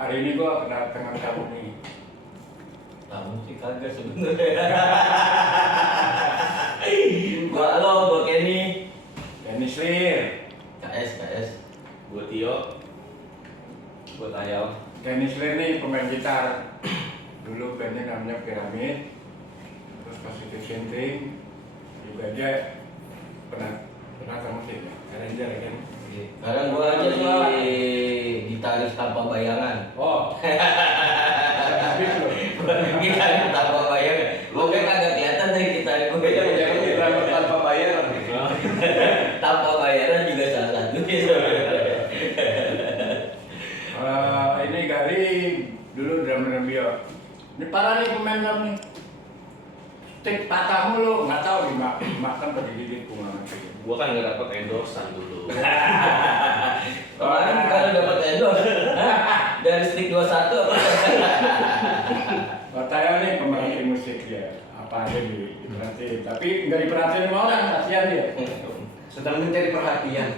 Hari ini gua kedatangan kamu nih. Kamu sih kagak sebenarnya. Gua Kenny. Kenny Slir. KS. Gue Tio. Gue Tayal. Kenny Slir nih pemain gitar. Dulu bandnya namanya Piramid. Terus Positive Thinking. Juga dia pernah sama musik ya. Arranger kan. Sekarang gua jadi gitaris tanpa bayangan. Oh. Habis loh. Gitaris tanpa bayangan. Gua kan kagak kelihatan dari gitaris gua. Jangan dirambut tanpa bayar. Tanpa bayaran juga salah satu. Ini Gary dulu drummer Bio. Ini parah nih pemain drum nih. Stick patah mulu, nggak tahu dimakan atau digigit kungan. Gue kan nggak dapat endorsean dulu. Kemarin kalau dapat endorse dari stick 21 apa? Saya nih pemerhati musik ya, apa aja diperhatiin. Tapi nggak diperhatiin sama orang, kasihan dia. Sedang mencari perhatian.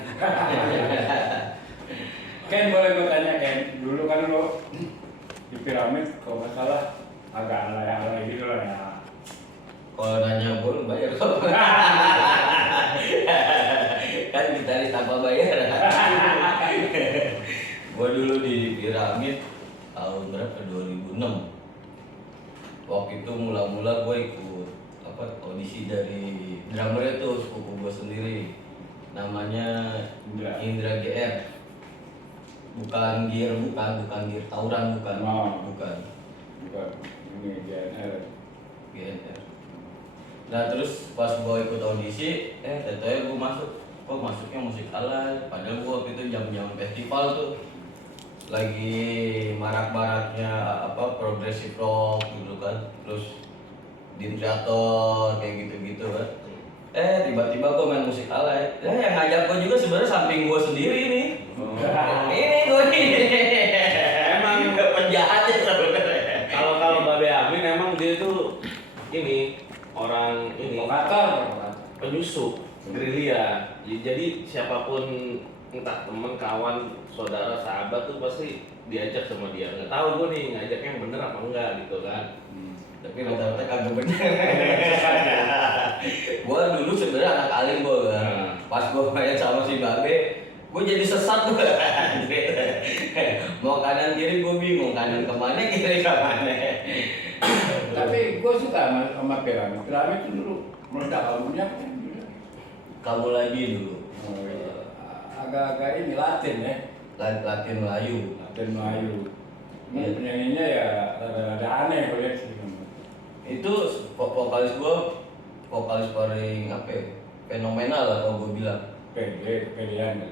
Ken, boleh gue tanya Ken, dulu kan lo di Piramid kalau nggak salah agak alay-alay gitu lah ya. Kalau nanya gue bayar kok. Kan gitaris tanpa bayar. Gue dulu di Piramid tahun berapa? 2006. Waktu itu mula-mula gue ikut audisi dari drummer itu sepupu gue sendiri. Namanya Indra GR. Bukan gear tawuran bukan. Bukan. Ini GNR. GNR. Nah terus pas gue ikut audisi, tetenya gue masuk. Kok masuknya musik alay? Padahal gue waktu itu jam-jam festival tuh lagi marak-maraknya progressive rock gitu kan. Terus Dintrator kayak gitu-gitu kan. Tiba-tiba gue main musik alay. Yang ngajak gue juga sebenarnya samping gue sendiri nih. Ini gue ini. Emang penjahat ya sebenarnya. Kalau Babe Amin emang dia tuh ini orang ini penyusup gerilya. Jadi siapapun entah teman, kawan, saudara, sahabat tuh pasti diajak sama dia. Nggak tahu gue nih ngajaknya yang bener apa enggak gitu kan. Tapi rata-rata kagak bener. Gue dulu sebenarnya anak alim gue kan. Pas gue main sama si Babe, gue jadi sesat tuh. Mau kanan kiri gue bingung, kanan kemana kiri kemana. Tapi gue suka sama Piramid. Piramid itu dulu meledak albumnya kan. Kamu lagi dulu. Agak-agak ini Latin ya. Latin Melayu. Latin Melayu. Ini penyanyinya ya rada-rada aneh kalau lihat sih. Itu vokalis paling fenomenal lah kalau gue bilang. Pedean.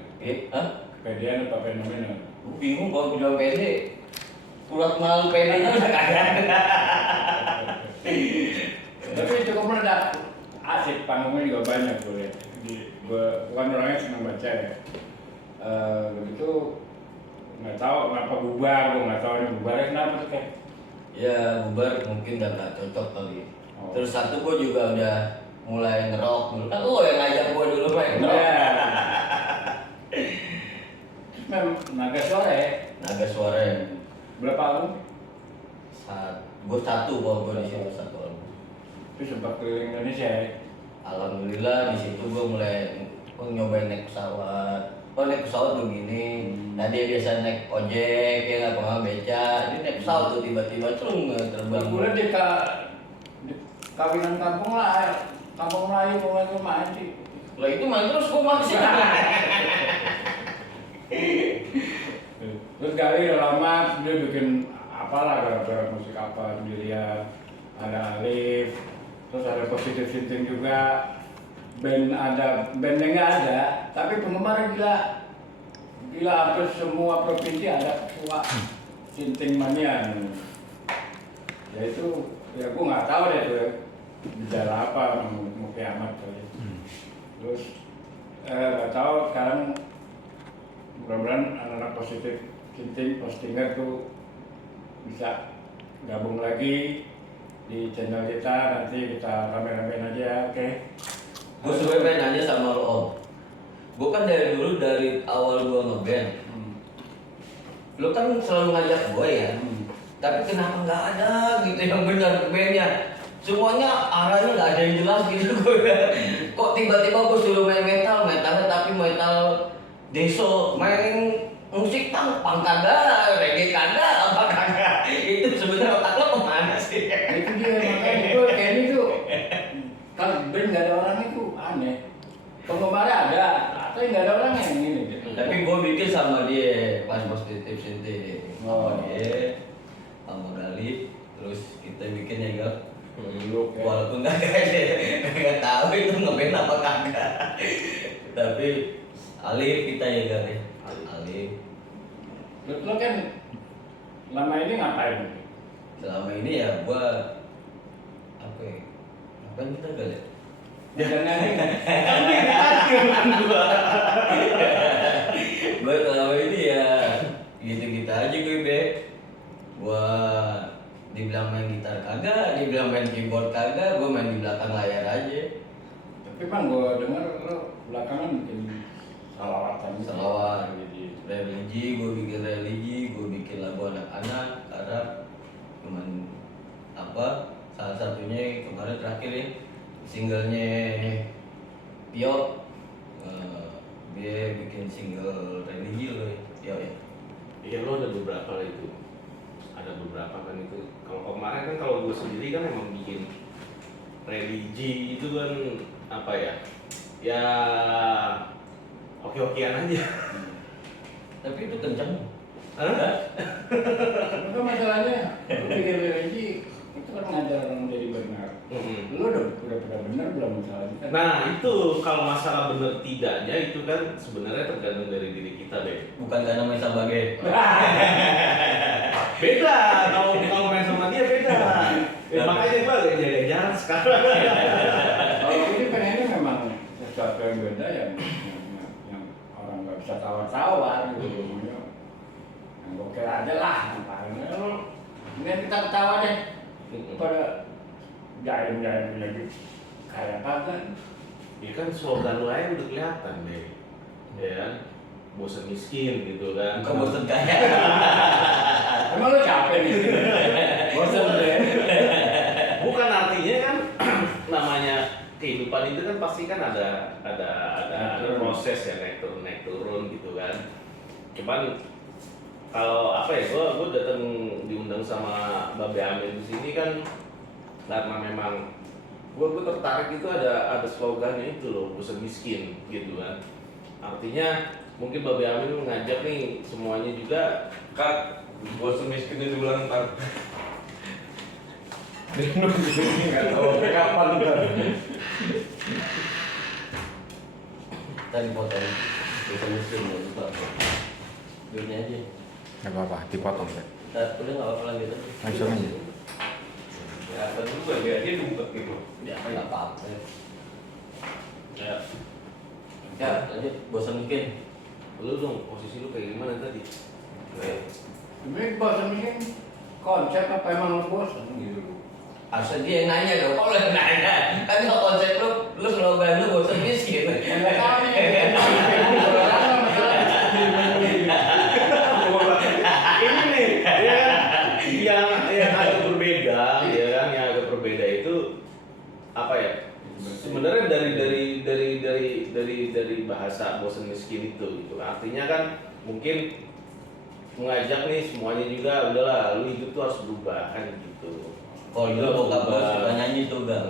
Pedean apa fenomenal? Gue bingung kalau bilang pede. Kurang kenal pedenya udah kagak. Tapi cukup meledak. Asik, panggungnya juga banyak gue lihat. Gue bukan orangnya senang baca ya. Begitu nggak tahu kenapa bubar, gue nggak tahu ini bubarnya kenapa tuh kayak. Ya bubar mungkin udah gak cocok kali. Oh. Terus satu gue juga udah mulai ngerok dulu. Kan lo yang ngajak gue dulu main ngerok. Memang Naga Suara ya? Naga Suara yang Berapa album? gue satu kalau gue di situ satu album. Itu sempat keliling Indonesia ya? Alhamdulillah di situ gue mulai nyobain naik pesawat. Naik pesawat begini. Nah dia biasa naik ojek ya nggak pernah beca. Dia naik pesawat tuh tiba-tiba terbang. Gue di kawinan kampung lah, kampung Melayu mau main sih. Lah itu main terus gue masih. Terus kali udah lama dia bikin apalah gara-gara musik apa sendirian. Ada Alif, terus ada Positive Thinking juga. Bandnya nggak ada, tapi penggemar gila hampir semua provinsi ada ketua Thinking Mania. Ya itu, ya gue nggak tahu deh tuh bicara apa mau kiamat kali. Terus nggak tahu sekarang mudah-mudahan anak-anak Positive Thinking Postinger tuh bisa gabung lagi di channel kita, nanti kita rame-ramein aja, oke? Gue sebenernya pengen nanya sama lo Om. Gue kan dari dulu dari awal gue ngeband, lu kan selalu ngajak gue ya. Tapi kenapa nggak ada gitu yang benar bandnya? Semuanya arahnya nggak ada yang jelas gitu gue. Kok tiba-tiba gue suruh main metalnya tapi metal deso, main musik punk kagak, reggae kagak, apa kagak? Itu sebenarnya otak lo kemana sih? Itu dia makanya gue kayak ini tuh kalau band nggak ada orang itu aneh. Penggemarnya ada, atau nggak ada orang yang ini gitu. Tapi gue bikin sama dia pas positif sinti sama dia, sama Gali, terus kita bikin ya Gal. Walaupun nggak tahu itu ngeband apa kagak. Tapi Alif kita ya Gal ya. Alif. Lo kan lama ini ngapain? Selama ini ya gue apa ya? Ngapain kita Gal ya? Jangan Gue selama ini ya gitu-gitu aja gue Gua dibilang main gitar kagak, dibilang main keyboard kagak, gue main di belakang layar aja. Tapi bang, gue dengar lo belakangan bikin salawatan. Salawat, religi, gue bikin lagu anak-anak, Arab, cuman apa? Salah satunya kemarin terakhir ya, singlenya Tio, dia bikin single religi loh, Tio ya. Iya, lo ada beberapa lah itu. Ada beberapa kan itu. Kalau kemarin kan kalau gue sendiri kan emang bikin religi itu kan apa ya? Ya oke-okean aja. Tapi itu kenceng. Itu masalahnya, lo bikin religi itu kan ngajar orang jadi benar. Lo udah benar belum masalahnya? Nah itu kalau masalah benar tidaknya itu kan sebenarnya tergantung dari diri kita deh. Bukan karena main sebagai. Beda kalau main sama dia beda. Makanya gue agak jaga jarak sekarang. Kalau ini pengennya memang sesuatu yang beda yang orang nggak bisa tawar-tawar gitu. Yang gokil aja lah, ngapain lo? Mending kita ketawa deh. Pada jaim-jaim punya gitu. Kayak kagak. Ya kan slogan lo aja udah kelihatan deh. Ya kan? Bosan miskin gitu kan. Bukan bosan kaya. Emang lo capek nih? Bosan deh. Bukan artinya kan namanya kehidupan itu kan pasti kan ada proses ya naik turun gitu kan. Cuman kalau apa ya, gue datang diundang sama Babe Amin di sini kan karena memang gue tertarik itu ada slogannya itu loh, bosan miskin gitu kan. Artinya mungkin Babe Amin mengajak nih semuanya juga, Kak, bosan miskin itu bulan ntar. Nggak tahu kapan ntar. Tadi potong. Bisa musim ya, lupa. Duitnya aja. Nggak apa-apa, dipotong deh. Udah nggak apa-apa lagi tadi. Langsung aja. Ya, apa dulu biar dia dumpet gitu. Ya, nggak apa-apa. Ya, Ya, lanjut. Bosan mungkin. lu dong posisi lu kayak gimana tadi? Sebenarnya bosan ini konsep apa emang lo bosan gitu? Harusnya dia yang nanya dong, kok lo yang nanya? Kan kalau konsep lu slogan lu bosan miskin. Nggak tahu nih. Ini nih, ya kan, yang agak berbeda, ya kan, yang agak berbeda itu apa ya? Sebenarnya dari bahasa bosan miskin itu, gitu. Artinya kan mungkin mengajak nih semuanya juga, udahlah, lu hidup tuh harus berubah kan gitu. Kalau dulu bokap gue suka nyanyi tuh Gang.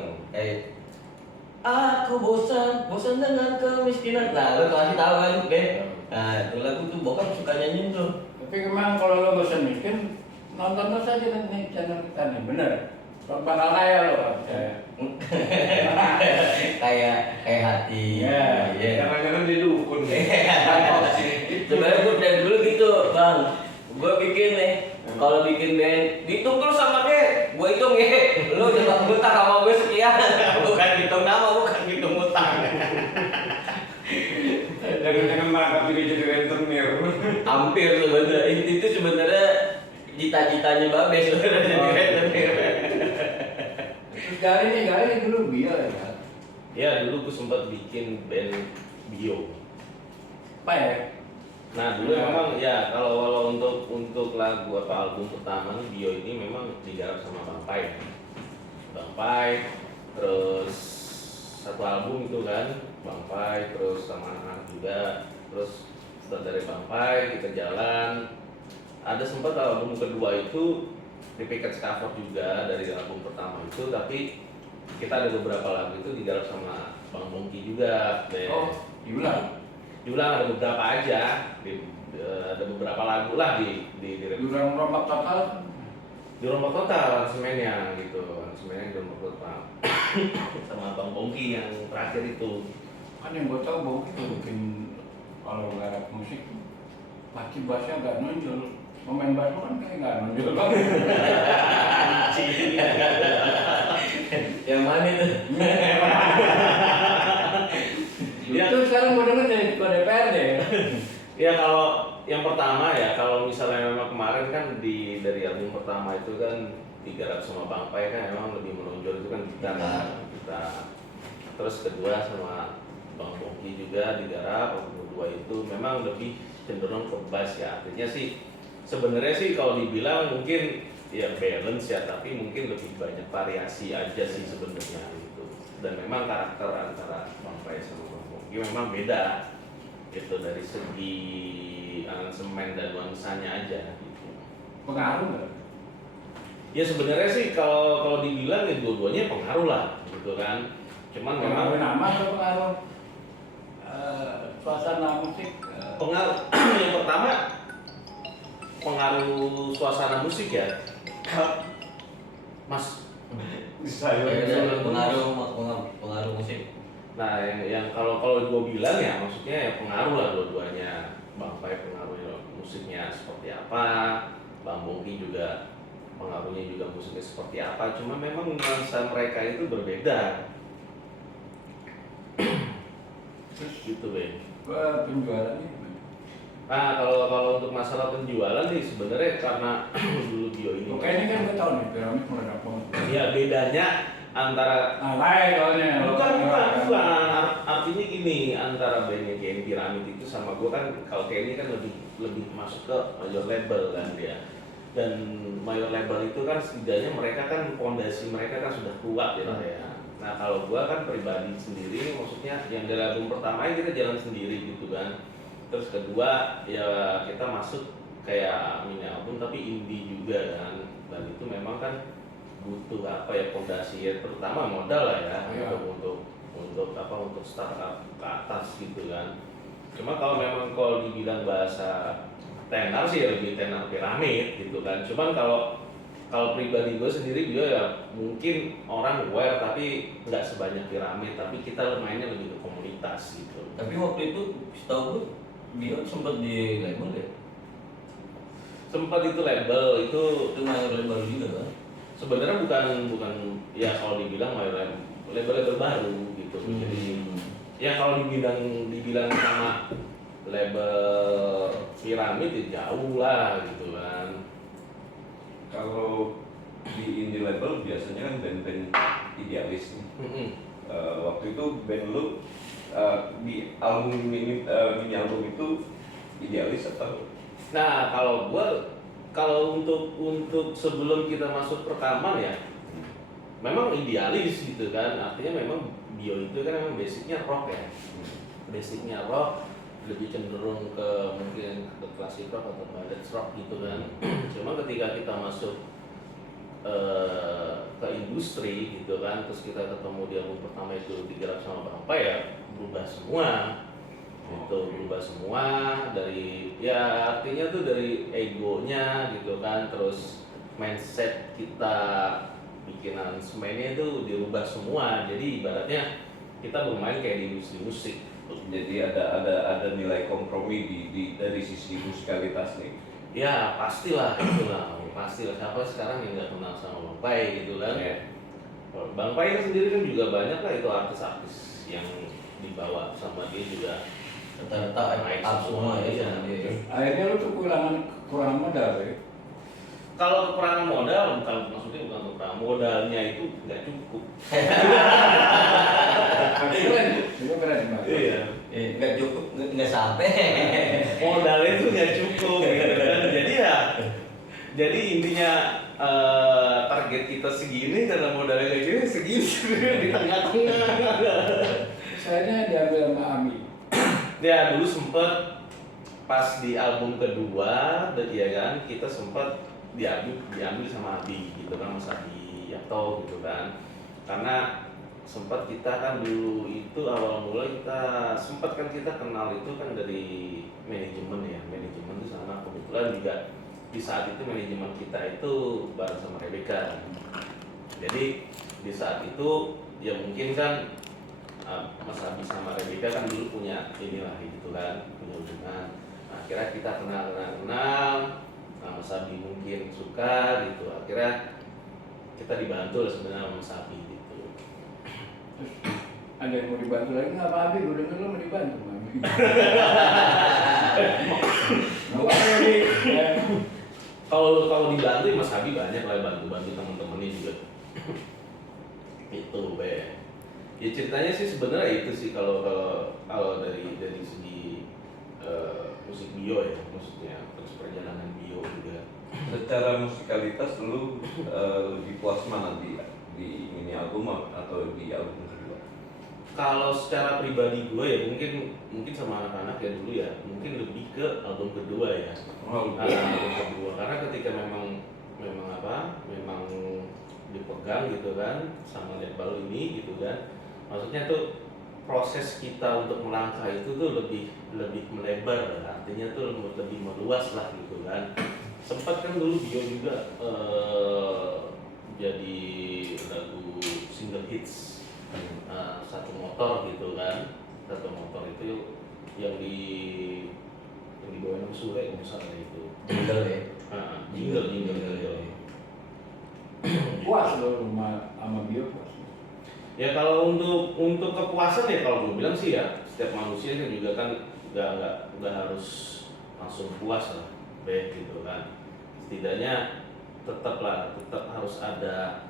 Aku bosan dengan kemiskinan. Nah, lu kasih tahu kan, Ben. Nah, itu lagu tuh bokap suka nyanyi tuh. Tapi memang kalau lo bosan miskin, nonton saja nih channel kita nih, bener. Bakal kaya lo percaya. kayak hati. Iya. Jangan-jangan dia dukun nih. Sebenarnya gue dari dulu gitu, Bang. Gue bikin nih, kalau bikin band, dihitung terus sama dia. Gue hitung ya, lu udah ngutang sama gue sekian. Bukan hitung nama, bukan hitung utang. Jangan-jangan mangkap juga jadi rentenir. Hampir sebenarnya, itu sebenarnya cita-citanya Babe sebenarnya jadi rentenir. Terus Gali dulu bio ya. Ya dulu gue sempat bikin band bio. Apa ya? Nah dulu memang ya kalau untuk untuk lagu apa album pertama nih Bio ini memang digarap sama Bang Pai. Bang Pai, terus satu album itu kan Bang Pai, terus sama anak juga, terus setelah dari Bang Pai kita jalan. Ada sempat album kedua itu di package cover juga dari album pertama itu, tapi kita ada beberapa lagu itu digarap sama Bang Bongki juga. Diulang. Diulang ada beberapa aja, ada beberapa lagu lah di Diulang rombak total. di Rombak Total aransemennya gitu, aransemennya di Rombak Total sama Bang Bongki yang terakhir itu. Kan yang gue tau bahwa itu bikin kalau garap musik pasti bassnya nggak nonjol. Pemain bass kan kayak nggak nonjol banget. Yang mana itu? Ya. Itu sekarang gue denger dari ketua DPRD. Ya kalau yang pertama ya, kalau misalnya memang kemarin kan dari album pertama itu kan digarap sama Bang Pai kan emang lebih menonjol itu kan kita. Terus kedua sama Bang Bongki juga digarap, album kedua itu memang lebih cenderung ke bass ya. Artinya sih sebenarnya sih kalau dibilang mungkin ya balance ya, tapi mungkin lebih banyak variasi aja sih sebenarnya gitu. Dan memang karakter antara Bang Pai sama Bang Bongki memang beda gitu dari segi aransemen dan nuansanya aja gitu. Pengaruh nggak? Ya sebenarnya sih kalau dibilang ya dua-duanya pengaruh lah gitu kan. Cuman memang Pengaruh nama atau pengaruh suasana musik? pengaruh yang pertama pengaruh suasana musik ya. Mas Pengaruh musik. Nah, yang kalau gue bilang ya maksudnya ya pengaruh lah dua-duanya. Bang Pai pengaruh musiknya seperti apa, Bang Bongki juga pengaruhnya juga musiknya seperti apa. Cuma memang nuansa mereka itu berbeda. Terus Gitu, Ben. penjualannya gimana? Nah, kalau untuk masalah penjualan nih sebenarnya karena dulu Bio ini. Kayaknya kan gue tau nih, piramid meledak banget. Ya bedanya antara Lain soalnya. bukan. Artinya gini, antara bandnya Kenny Piramid itu sama gue kan, kalau Kenny kan lebih masuk ke major label kan dia. Dan major label itu kan setidaknya mereka kan fondasi mereka kan sudah kuat ya. Nah kalau gue kan pribadi sendiri, maksudnya yang dari album pertama kita jalan sendiri gitu kan. Terus kedua ya kita masuk kayak mini album tapi indie juga kan. Dan itu memang kan butuh apa ya fondasi ya, terutama modal lah ya untuk startup ke atas gitu kan. Cuma kalau memang kalau dibilang bahasa tenar sih ya lebih tenar piramid gitu kan. Cuman kalau pribadi gue sendiri dia ya mungkin orang aware tapi nggak sebanyak piramid, tapi kita mainnya lebih ke komunitas gitu. Tapi waktu itu setahu gue dia sempat di label ya. Sempat itu label itu Itu baru juga kan? sebenarnya bukan ya kalau dibilang label baru gitu. Jadi ya kalau dibilang sama label piramid ya jauh lah gitu kan. Kalau di indie label biasanya kan band-band idealis nih. Waktu itu band lu di album mini album itu idealis atau? Nah kalau untuk sebelum kita masuk rekaman ya memang idealis gitu kan. Artinya memang Bio itu kan memang basicnya rock ya. Basicnya rock, lebih cenderung ke mungkin ke klasik rock atau ballad rock gitu kan. Cuma ketika kita masuk ke industri gitu kan, terus kita ketemu di album pertama itu digarap sama Bang Pai ya berubah semua. Itu berubah semua dari ya artinya tuh dari egonya gitu kan, terus mindset kita bikinan semennya itu dirubah semua. Jadi ibaratnya kita bermain kayak di industri musik. Jadi ada nilai kompromi dari sisi musikalitas nih. Ya pastilah itulah, pastilah siapa sekarang yang nggak kenal sama Bang Pai gitu kan. Ya. Bang Pai kan sendiri kan juga banyak lah itu artis-artis yang dibawa sama dia juga. Rata-rata up semua ya sama dia. Akhirnya lu tuh kekurangan modal ya? Kalau kekurangan modal, maksudnya bukan kekurangan modalnya itu nggak cukup. Keren, itu keren banget. Iya. Nggak cukup, nggak sampai. Modalnya itu nggak cukup gitu kan. Jadi ya Jadi intinya target kita segini karena modalnya kayak gini segini sebenarnya di tengah-tengah. Saya diambil sama Ami. Ya dulu sempet pas di album kedua, ya kan kita sempet diambil sama Abi gitu kan, Mas Abi Yato gitu kan. Karena sempat kita kan dulu itu awal mula kita sempat kan kita kenal itu kan dari manajemen itu sana kebetulan juga di saat itu manajemen kita itu bareng sama Rebecca. Jadi di saat itu ya mungkin kan Mas Abi sama Rebecca kan dulu punya inilah gitu kan, punya hubungan. Nah, akhirnya kita kenal. Nah, Mas Abi mungkin suka gitu. Akhirnya kita dibantu lah sebenarnya sama Mas Abi gitu. Terus ada yang mau dibantu lagi nggak Pak Abi? Gue denger lo mau dibantu Pak Abi. Mau apa lagi? Kalau dibantu ya Mas Abi banyak lah bantu teman-temannya juga. Itu be. Ya ceritanya sih sebenarnya itu sih kalau dari segi musik bio ya, maksudnya terus perjalanan bio juga. Secara musikalitas lu lebih puas mana di mini album atau di album kedua? Kalau secara pribadi gue ya mungkin sama anak-anak ya dulu ya mungkin lebih ke album kedua ya. Album kedua karena ketika memang dipegang gitu kan sama label ini gitu kan, maksudnya tuh proses kita untuk melangkah itu tuh lebih melebar, artinya tuh lebih meluas lah gitu kan. Sempat kan dulu Bio juga jadi lagu single hits satu motor gitu kan, satu motor itu yang dibawain sama Sule misalnya itu Jingle ya. jingle. Puas lo sama Bio puas. Ya kalau untuk kepuasan ya kalau gue bilang sih ya setiap manusia kan juga kan nggak harus langsung puas lah, baik gitu kan. Setidaknya tetap harus ada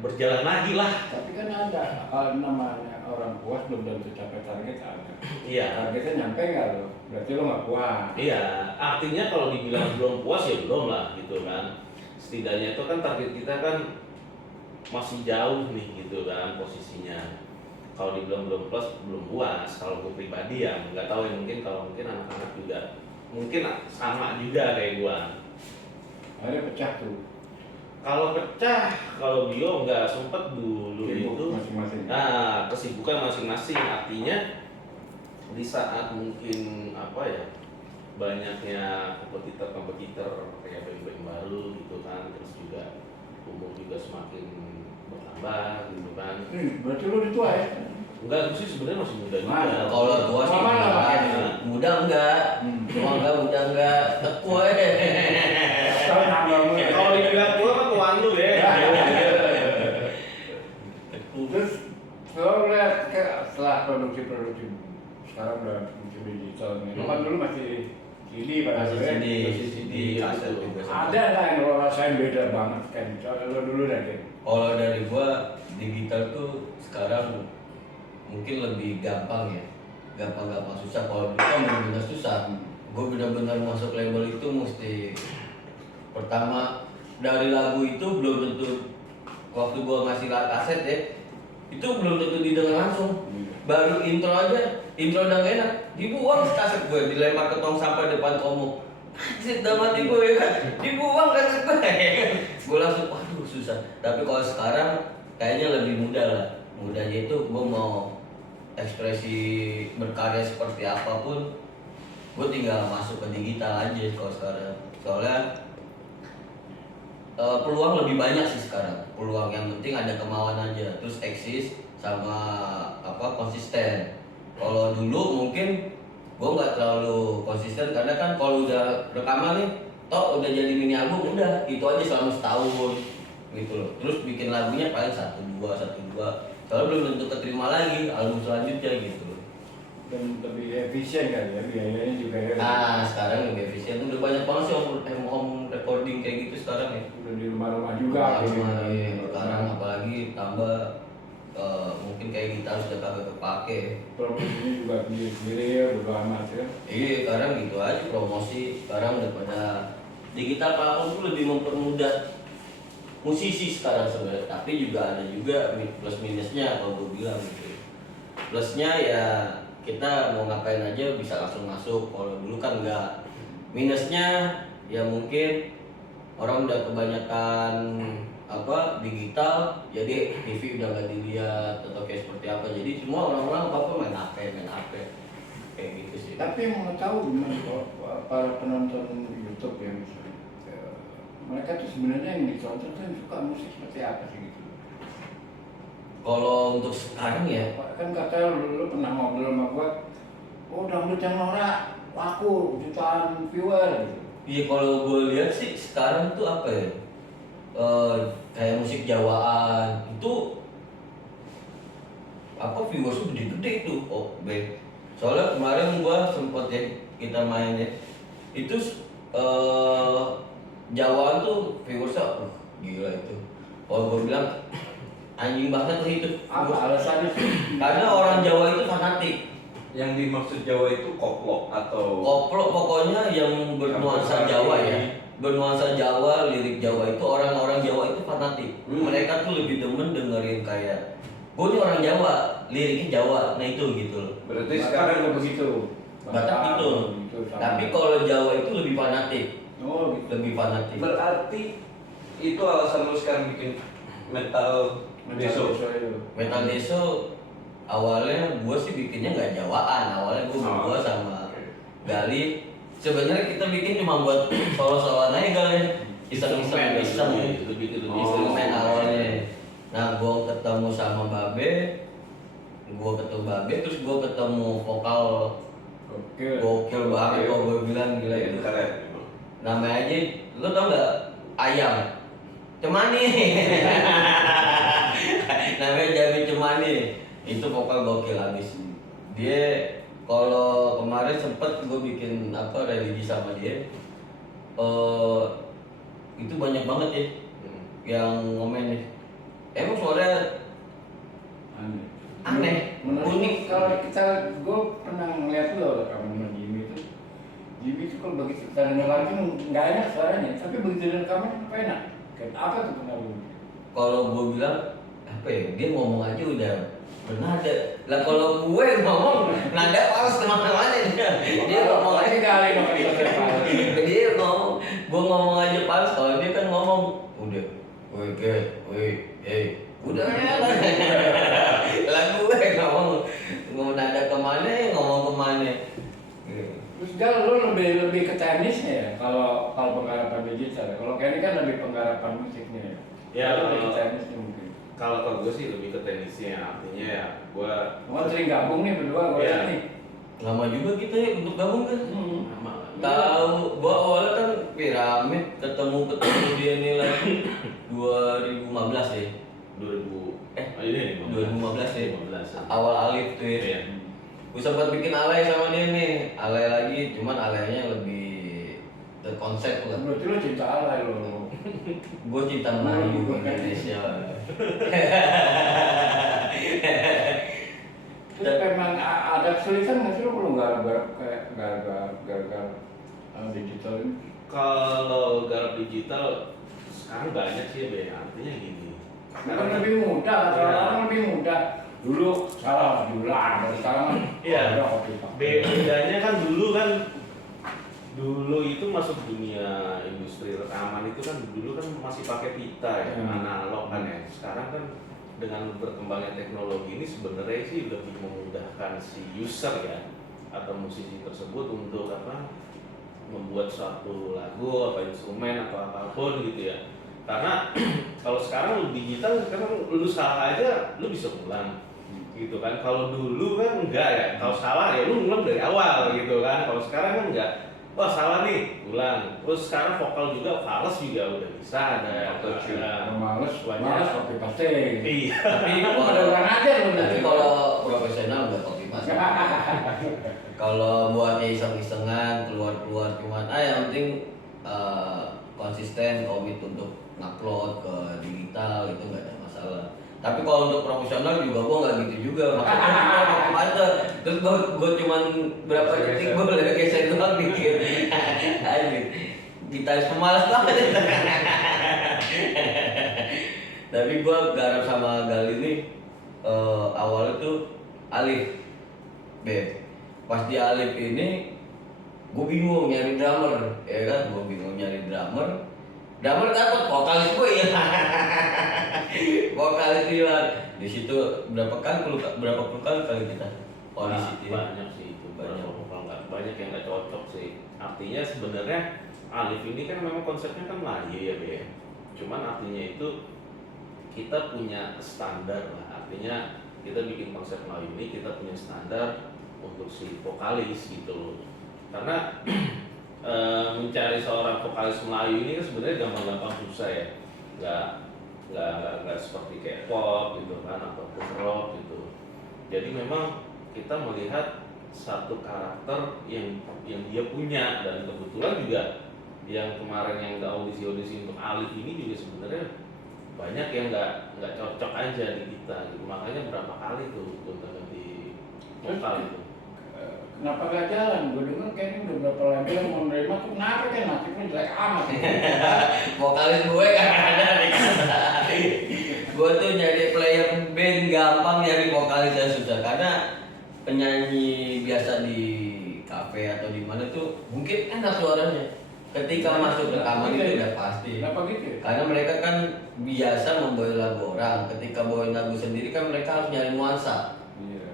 berjalan lagi lah. Tapi kan ada kalau namanya orang puas belum tentu capai target ada. Iya. Targetnya nyampe nggak lo? Berarti lo nggak puas. Iya, artinya kalau dibilang belum puas ya belum lah gitu kan. Setidaknya itu kan target kita kan masih jauh nih gitu kan posisinya. Kalau dibilang belum puas, kalau gue pribadi ya nggak tahu ya, mungkin anak-anak juga mungkin sama juga kayak gue. Akhirnya pecah tuh. Kalau Bio nggak sempet dulu Sibuk itu. masing-masing. Nah, kesibukan masing-masing artinya di saat mungkin banyaknya kompetitor kayak band-band baru gitu kan, terus juga umur juga semakin bertambah gitu kan. Berarti lo udah tua ya? Enggak, gue sih sebenarnya masih muda juga. Mana? Kalau tua sih Mana, muda. Pak? Muda enggak, muda enggak, tekua deh. Kalau dibilang tua kan tuan lu ya. Terus kalau lihat setelah produksi sekarang udah muncul digital nih. Lo kan dulu masih CD pada Masih akhirnya. CD, kaset juga. Ada lah yang lo rasain beda banget kan. Coba lo dulu deh. Ken. Kalau dari gua digital tuh sekarang mungkin lebih gampang ya, gampang susah. Kalau dulu kan benar-benar susah. Gua benar-benar masuk label itu mesti pertama dari lagu itu belum tentu waktu gua ngasih kaset ya, itu belum tentu didengar langsung. Baru intro udah gak enak, dibuang kaset gue, dilempar ke tong sampah depan komo. Anjir, udah mati gue ya kan, dibuang kaset gue. Gue langsung, waduh susah. Tapi kalau sekarang kayaknya lebih mudah lah. Mudahnya itu gue mau ekspresi berkarya seperti apapun, gue tinggal masuk ke digital aja kalau sekarang. Soalnya peluang lebih banyak sih sekarang. Peluang yang penting ada kemauan aja, terus eksis sama konsisten. Kalau dulu mungkin gue nggak terlalu konsisten karena kan kalau udah rekaman nih, toh udah jadi mini album udah itu aja selama setahun gitu loh. Terus bikin lagunya paling satu dua, soalnya belum tentu keterima lagi album selanjutnya gitu loh. Dan lebih efisien kan ya, biayanya juga ya. Nah sekarang lebih efisien, udah banyak banget sih home recording kayak gitu sekarang ya. Udah di rumah-rumah juga. Sekarang apalagi tambah mungkin bikin kayak gitar sudah kagak kepake. Produksinya juga sendiri ya, bodo amat ya. Iya, sekarang gitu aja promosi. Sekarang daripada digital platform tuh lebih mempermudah musisi sekarang sebenarnya. Tapi juga ada juga plus minusnya kalau gue bilang gitu. Plusnya ya kita mau ngapain aja bisa langsung masuk. Kalau dulu kan enggak. Minusnya ya mungkin orang udah kebanyakan apa digital, jadi TV udah nggak dilihat atau kayak seperti apa. Jadi semua orang-orang apa main HP kayak gitu sih. Tapi mau tahu gimana kalau para penonton YouTube ya misalnya, mereka tuh sebenarnya yang ditonton tuh yang suka musik seperti apa sih gitu? Kalau untuk sekarang ya, Kan kata lu pernah ngobrol sama gua, oh dangdut yang norak laku jutaan viewer gitu. iya kalau gue lihat sih sekarang tuh apa ya, kayak musik Jawaan itu apa viewersnya gede-gede tuh. Oh baik. Soalnya kemarin gua sempet ya kita main ya, itu Jawaan tuh viewersnya gila itu. Kalau gue bilang anjing banget tuh itu. Apa alasannya sih? Karena orang Jawa itu fanatik. Yang dimaksud Jawa itu koplo atau Koplo pokoknya yang bernuansa Jawa ya. Bernuansa Jawa, lirik Jawa itu orang-orang Jawa itu fanatik. Mereka tuh lebih demen dengerin kayak gue nih orang Jawa, liriknya Jawa. Nah itu gitu loh. berarti Batak sekarang juga begitu. Batak gitu. sama. Tapi kalau Jawa itu lebih fanatik. Oh gitu. Lebih fanatik. berarti itu alasan lu sekarang bikin metal deso. itu. Metal Deso awalnya gue sih bikinnya nggak Jawaan. Awalnya gue berdua sama Gali. Sebenarnya kita bikin cuma buat solo-soloan aja kali. Iseng-iseng. lebih Instrumen awalnya. Nah, gue ketemu sama Babe, terus gue ketemu vokal Oke. gokil banget kok gue bilang gila itu. Keren. Namanya aja, lo tau nggak? Ayam. Cemani. Namanya Jami Cemani. Itu vokal gokil abis. Dia kalau kemarin sempet gue bikin apa religi sama dia. Itu banyak banget ya yang ngomen nih. Emang suaranya aneh, Menurut unik. kalau gue pernah ngeliat lo kamu sama Jimmy itu kalau begitu kita denger lagi nggak enak suaranya, tapi begitu denger kamu apa enak? Kayak apa tuh pengaruh? Kalau gue bilang apa ya, dia ngomong aja udah bernada. Lah kalau gue ngomong nada paus kemana-mana dia ngomong aja kali dia ngomong, gue ngomong aja paus. Kalau dia kan ngomong udah, udah ya kan. Lagu gue ngomong nada kemana, ngomong kemana. Terus Gal, lu lebih ke teknisnya ya kalau penggarapan digital. Kalau Kenny kan lebih penggarapan musiknya ya. Ya, Lu lebih ke teknisnya mungkin. kalau gue sih lebih ke tenisnya, artinya ya gue Mau sering gabung nih berdua gue Iya. nih. Lama juga kita ya untuk gabung kan. Tahu gua awalnya kan piramid ketemu dia nih lagi 2015 ya. 2015 ya. 2015. Awal Alif tuh ya. Iya. Gue sempat bikin alay sama dia nih, alay lagi, cuman alaynya lebih terkonsep lah. Berarti lu cinta alay lo. Gue cinta Melayu Indonesia. Terus memang ada kesulitan nggak sih lo kalau gara-gara digital ini? Kalau garap digital sekarang banyak sih Be, artinya gini. Sekarang lebih mudah, orang lebih mudah. Dulu salah diulang, sekarang Iya. ada kopi pak. Bedanya kan dulu itu masuk dunia industri rekaman itu kan dulu kan masih pakai pita ya, analog kan ya. Sekarang kan dengan berkembangnya teknologi ini sebenarnya sih lebih memudahkan si user ya atau musisi tersebut untuk apa membuat suatu lagu apa instrumen atau apapun gitu ya. Karena kalau sekarang lu digital sekarang lu salah aja lu bisa ulang gitu kan. Kalau dulu kan enggak ya, kalau salah ya lu ngulang dari awal gitu kan. Kalau sekarang kan enggak, wah salah nih ulang. Terus sekarang vokal juga fals juga udah bisa ada Autotune. Males banyak. kopi paste. Iya. Tapi Ada orang aja lo. tapi kalau profesional udah kopi mas. Kalau buatnya iseng-isengan keluar cuman yang penting konsisten komit untuk ngupload ke digital itu nggak ada masalah. Tapi kalau untuk profesional juga gue nggak gitu juga. Maksudnya gue pakai panter, terus gue cuman berapa detik gue udah geser doang dikit. Anjir, gitaris pemalas banget. Tapi gue garap sama Gali ini awalnya tuh Alif, pas di Alif ini gue bingung nyari drummer, ya kan? Gue bingung nyari drummer dapat vokalis gue ya. Vokalis hilang. Di situ berapa puluh kali kita audisi itu. Banyak sih itu, banyak yang nggak cocok sih. Artinya sebenarnya Alif ini kan memang konsepnya kan Melayu ya Be. Cuman artinya itu kita punya standar lah. Artinya kita bikin konsep Melayu ini kita punya standar untuk si vokalis gitu loh. Karena mencari seorang vokalis Melayu ini kan sebenarnya gampang-gampang susah ya, nggak seperti kayak pop gitu kan ataupun rock gitu. Jadi memang kita melihat satu karakter yang dia punya, dan kebetulan juga yang kemarin yang audisi untuk Alif ini juga sebenarnya banyak yang nggak cocok aja di kita gitu. Makanya berapa kali tuh untuk ganti vokal itu. Kenapa gak jalan? Gue denger kayaknya udah berapa lagi yang mau nerima tuh kenapa kan nasibnya jelek amat. Vokalis gue kan ada di kata. Gue tuh nyari player band gampang, nyari vokalis yang susah karena penyanyi biasa di kafe atau di mana tuh mungkin enak suaranya. Ketika masuk rekaman itu udah pasti. Kenapa gitu? Karena mereka kan biasa membawa lagu orang. Ketika bawain lagu sendiri kan mereka harus nyari nuansa.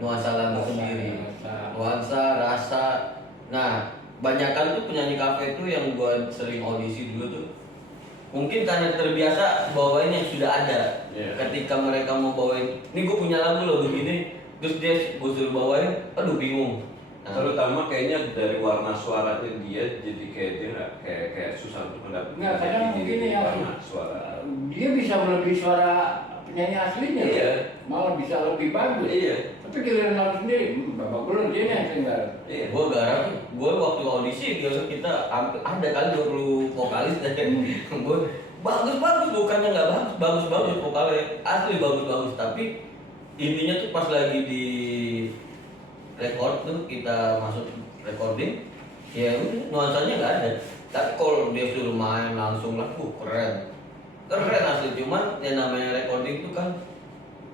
Nuansa lagu sendiri. Nuansa, rasa. Nah, banyakan tuh penyanyi kafe itu yang gue sering audisi dulu tuh mungkin karena terbiasa bawain yang sudah ada. Ketika mereka mau bawain, ini gue punya lagu loh begini, terus dia gue suruh bawain, aduh bingung. Nah, Terutama kayaknya dari warna suaranya dia jadi kayak dia nggak kayak susah untuk mendapatkan. Nggak, kadang mungkin ya warna suara. dia bisa melebihi suara penyanyi aslinya. Iya. Malah bisa lebih bagus. Iya. Tapi giliran lagu sendiri, babak belur dia nih yang tinggal. Iya, gue garap, gue waktu audisi kita ada kali 20 vokalis dan gue bagus bukannya nggak bagus vokalnya asli bagus tapi intinya tuh pas lagi di record tuh kita masuk recording ya udah nuansanya nggak ada. Tapi kalau dia suruh main langsung lagu keren asli. Cuman yang namanya recording tuh kan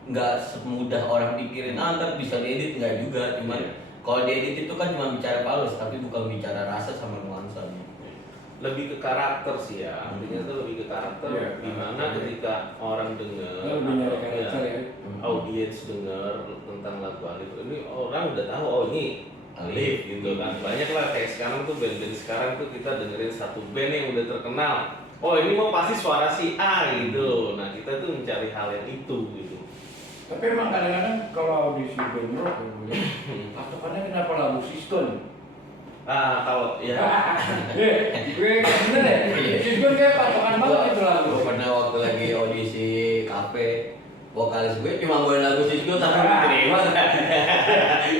nggak semudah orang pikirin, ntar bisa diedit nggak juga. Cuman kalau diedit itu kan cuma bicara halus tapi bukan bicara rasa sama nuansanya. Lebih ke karakter sih ya, artinya tuh lebih ke karakter. Dimana ketika orang dengar, Lebih nyari karakter ya. audiens dengar tentang lagu Alif ini, orang udah tahu oh ini Alif gitu kan. Banyak lah kayak sekarang tuh band-band sekarang tuh kita dengerin satu band yang udah terkenal, oh ini mau pasti suara si A gitu. Nah kita tuh mencari hal yang itu gitu. Tapi emang kadang-kadang kalau audisi band rock, patokannya kenapa lagu Siston? Kalau ya Gue kayak bener ya, Siston kayak patokan banget itu lagu. Gue pernah waktu lagi audisi kafe, vokalis gue cuma bawain lagu Cisco tapi diterima.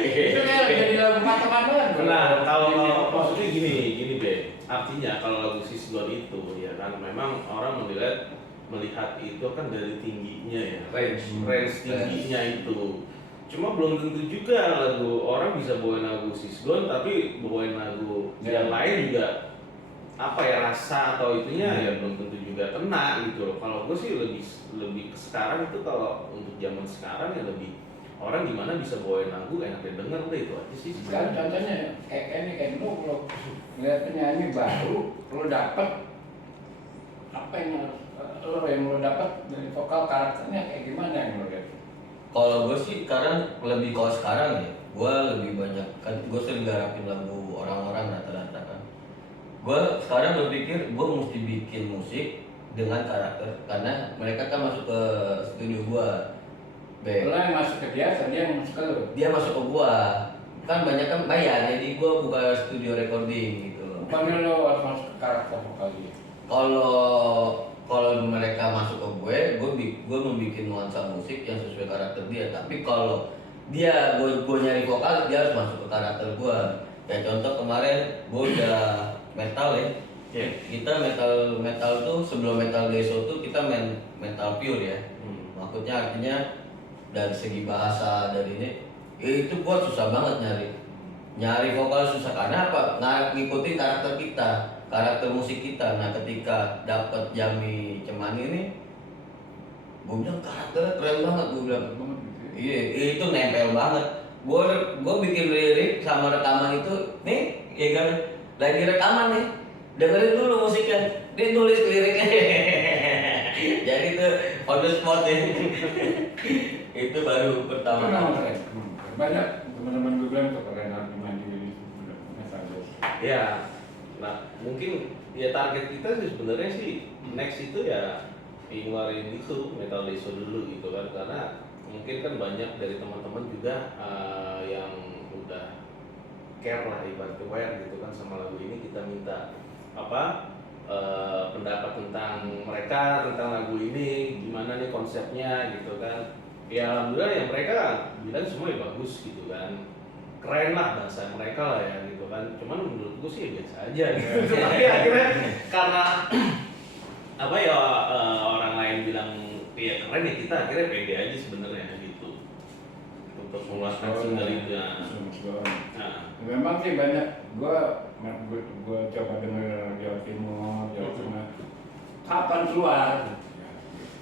Itu kayak jadi lagu patokan banget. Nah, kalau maksudnya gini Be. Artinya kalau lagu Sisgon itu ya kan memang orang melihat itu kan dari tingginya ya. Range tingginya itu. Cuma belum tentu juga lagu orang bisa bawain lagu Sisgon tapi bawain lagu yang lain juga apa ya rasa atau itunya ya belum tentu juga kena gitu loh. Kalau gue sih lebih sekarang itu kalau untuk zaman sekarang ya lebih orang gimana bisa bawain lagu enak denger deh itu aja sih. Kan contohnya kayak lu kalau ngeliat penyanyi baru, lu dapet apa yang lu dapet dari vokal karakternya kayak gimana yang lu lihat? Kalau gue sih kalau sekarang ya, gue lebih banyak kan gue sering garapin lagu orang-orang rata-rata kan. Gue sekarang berpikir gue mesti bikin musik dengan karakter karena mereka kan masuk ke studio gue. Lo yang masuk ke dia yang masuk ke lu? Dia masuk ke gue kan banyak kan bayar, jadi gue buka studio recording gitu. Bukannya lo harus masuk ke karakter vokal dia? Kalau mereka masuk ke gue membuat nuansa musik yang sesuai karakter dia. Tapi kalau gue nyari vokal, dia harus masuk ke karakter gue. Kayak contoh kemarin gue udah metal ya. Kita metal tuh sebelum metal deso tuh kita main metal pure ya. maksudnya artinya dari segi bahasa dari ini ya itu gua susah banget nyari vokal susah karena apa? Ngikutin karakter kita, karakter musik kita. Nah ketika dapat Jami Cemani ini, gue bilang karakternya keren banget, gue bilang. Iya, itu nempel banget. Gue bikin lirik sama rekaman itu, nih, ya kan, lagi rekaman nih, dengerin dulu musiknya, dia tulis liriknya. Jadi tuh on the spot ya. Itu baru pertama kali. Banyak teman-teman gue bilang tuh keren harus mandiri metal Deso. Ya, nah mungkin ya target kita sih sebenarnya sih next itu ya ngeluarin itu Metal Deso dulu gitu kan, karena mungkin kan banyak dari teman-teman juga yang udah care lah ibaratnya aware gitu kan sama lagu ini. Kita minta apa pendapat tentang mereka tentang lagu ini, gimana nih konsepnya gitu kan. Ya alhamdulillah ya mereka bilang semua ya bagus gitu kan, keren lah bahasa mereka lah ya gitu kan. Cuman menurut gue sih ya biasa aja gitu. Tapi akhirnya karena apa ya orang lain bilang ya keren ya, kita akhirnya pede aja sebenarnya gitu untuk mengeluarkan single itu ya. Nah, memang sih banyak gua coba denger Jawa Timur, Jawa Tengah. Kapan keluar?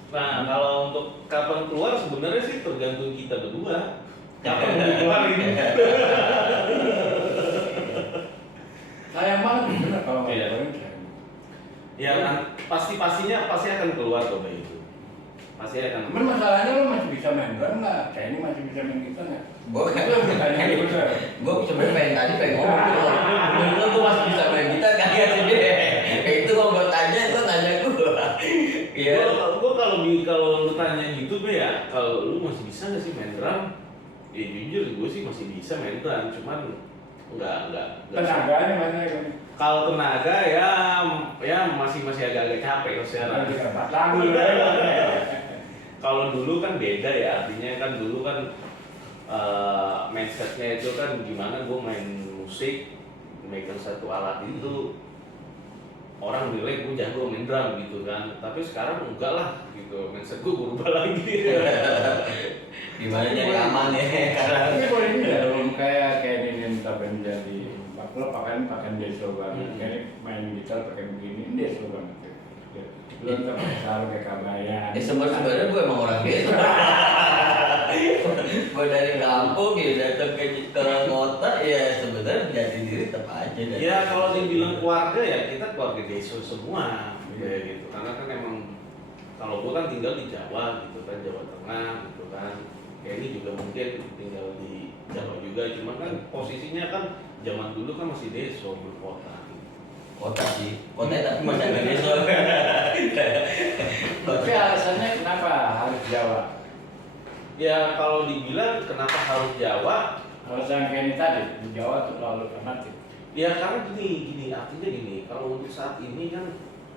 nah kalau untuk kapan keluar sebenarnya sih tergantung kita berdua. Kapan mau keluarin? Sayang banget bener kalau nggak Iya. keluarin. Ya kan pastinya pasti akan keluar kok itu. Pasti akan. Cuman masalahnya lo masih bisa main drum nggak? Kayak ini masih bisa main gitar nggak? Gue sebenarnya pengen ngomong menurut gue masih bisa main gitar kan ya sih. Itu kalau gue tanya gue. Iya. Kalau lu tanya gitu be ya, kalau lu masih bisa nggak sih main drum? Ya jujur gue sih masih bisa main drum, cuman nggak. Tenaganya mana ya? Kalau tenaga ya masih agak-agak capek kalau sekarang. Lagu. Kalau dulu kan beda ya, artinya kan dulu kan mindsetnya itu kan gimana gue main musik, megang satu alat itu orang nilai gue jago main drum gitu kan. Tapi sekarang enggak lah gitu, mindset gue berubah lagi. Gimana nyari aman ya karena Tapi kalau ini ya belum kayak ini minta band jadi lo pakai Deso banget. Kayak main gitar pakai begini Deso banget. Belum pakai sarung kayak kabayan. sebenarnya gue emang orang desa. Gue dari kampung ya datang ke kota ya sebenarnya jati diri tetap aja. Ya kalau dibilang keluarga ya kita keluarga Deso semua ya gitu. Karena kan emang kalau gue kan tinggal di Jawa gitu kan, Jawa Tengah gitu kan. Kayak ini juga mungkin tinggal di Jawa juga, cuman kan posisinya kan zaman dulu kan masih Deso belum kota. Kota sih, kotanya tapi masih ada desa. Tapi alasannya kenapa harus Jawa? Ya kalau dibilang kenapa harus Jawa? Alasan kayak ini tadi di Jawa tuh terlalu alternatif. Ya karena gini, artinya gini, kalau untuk saat ini kan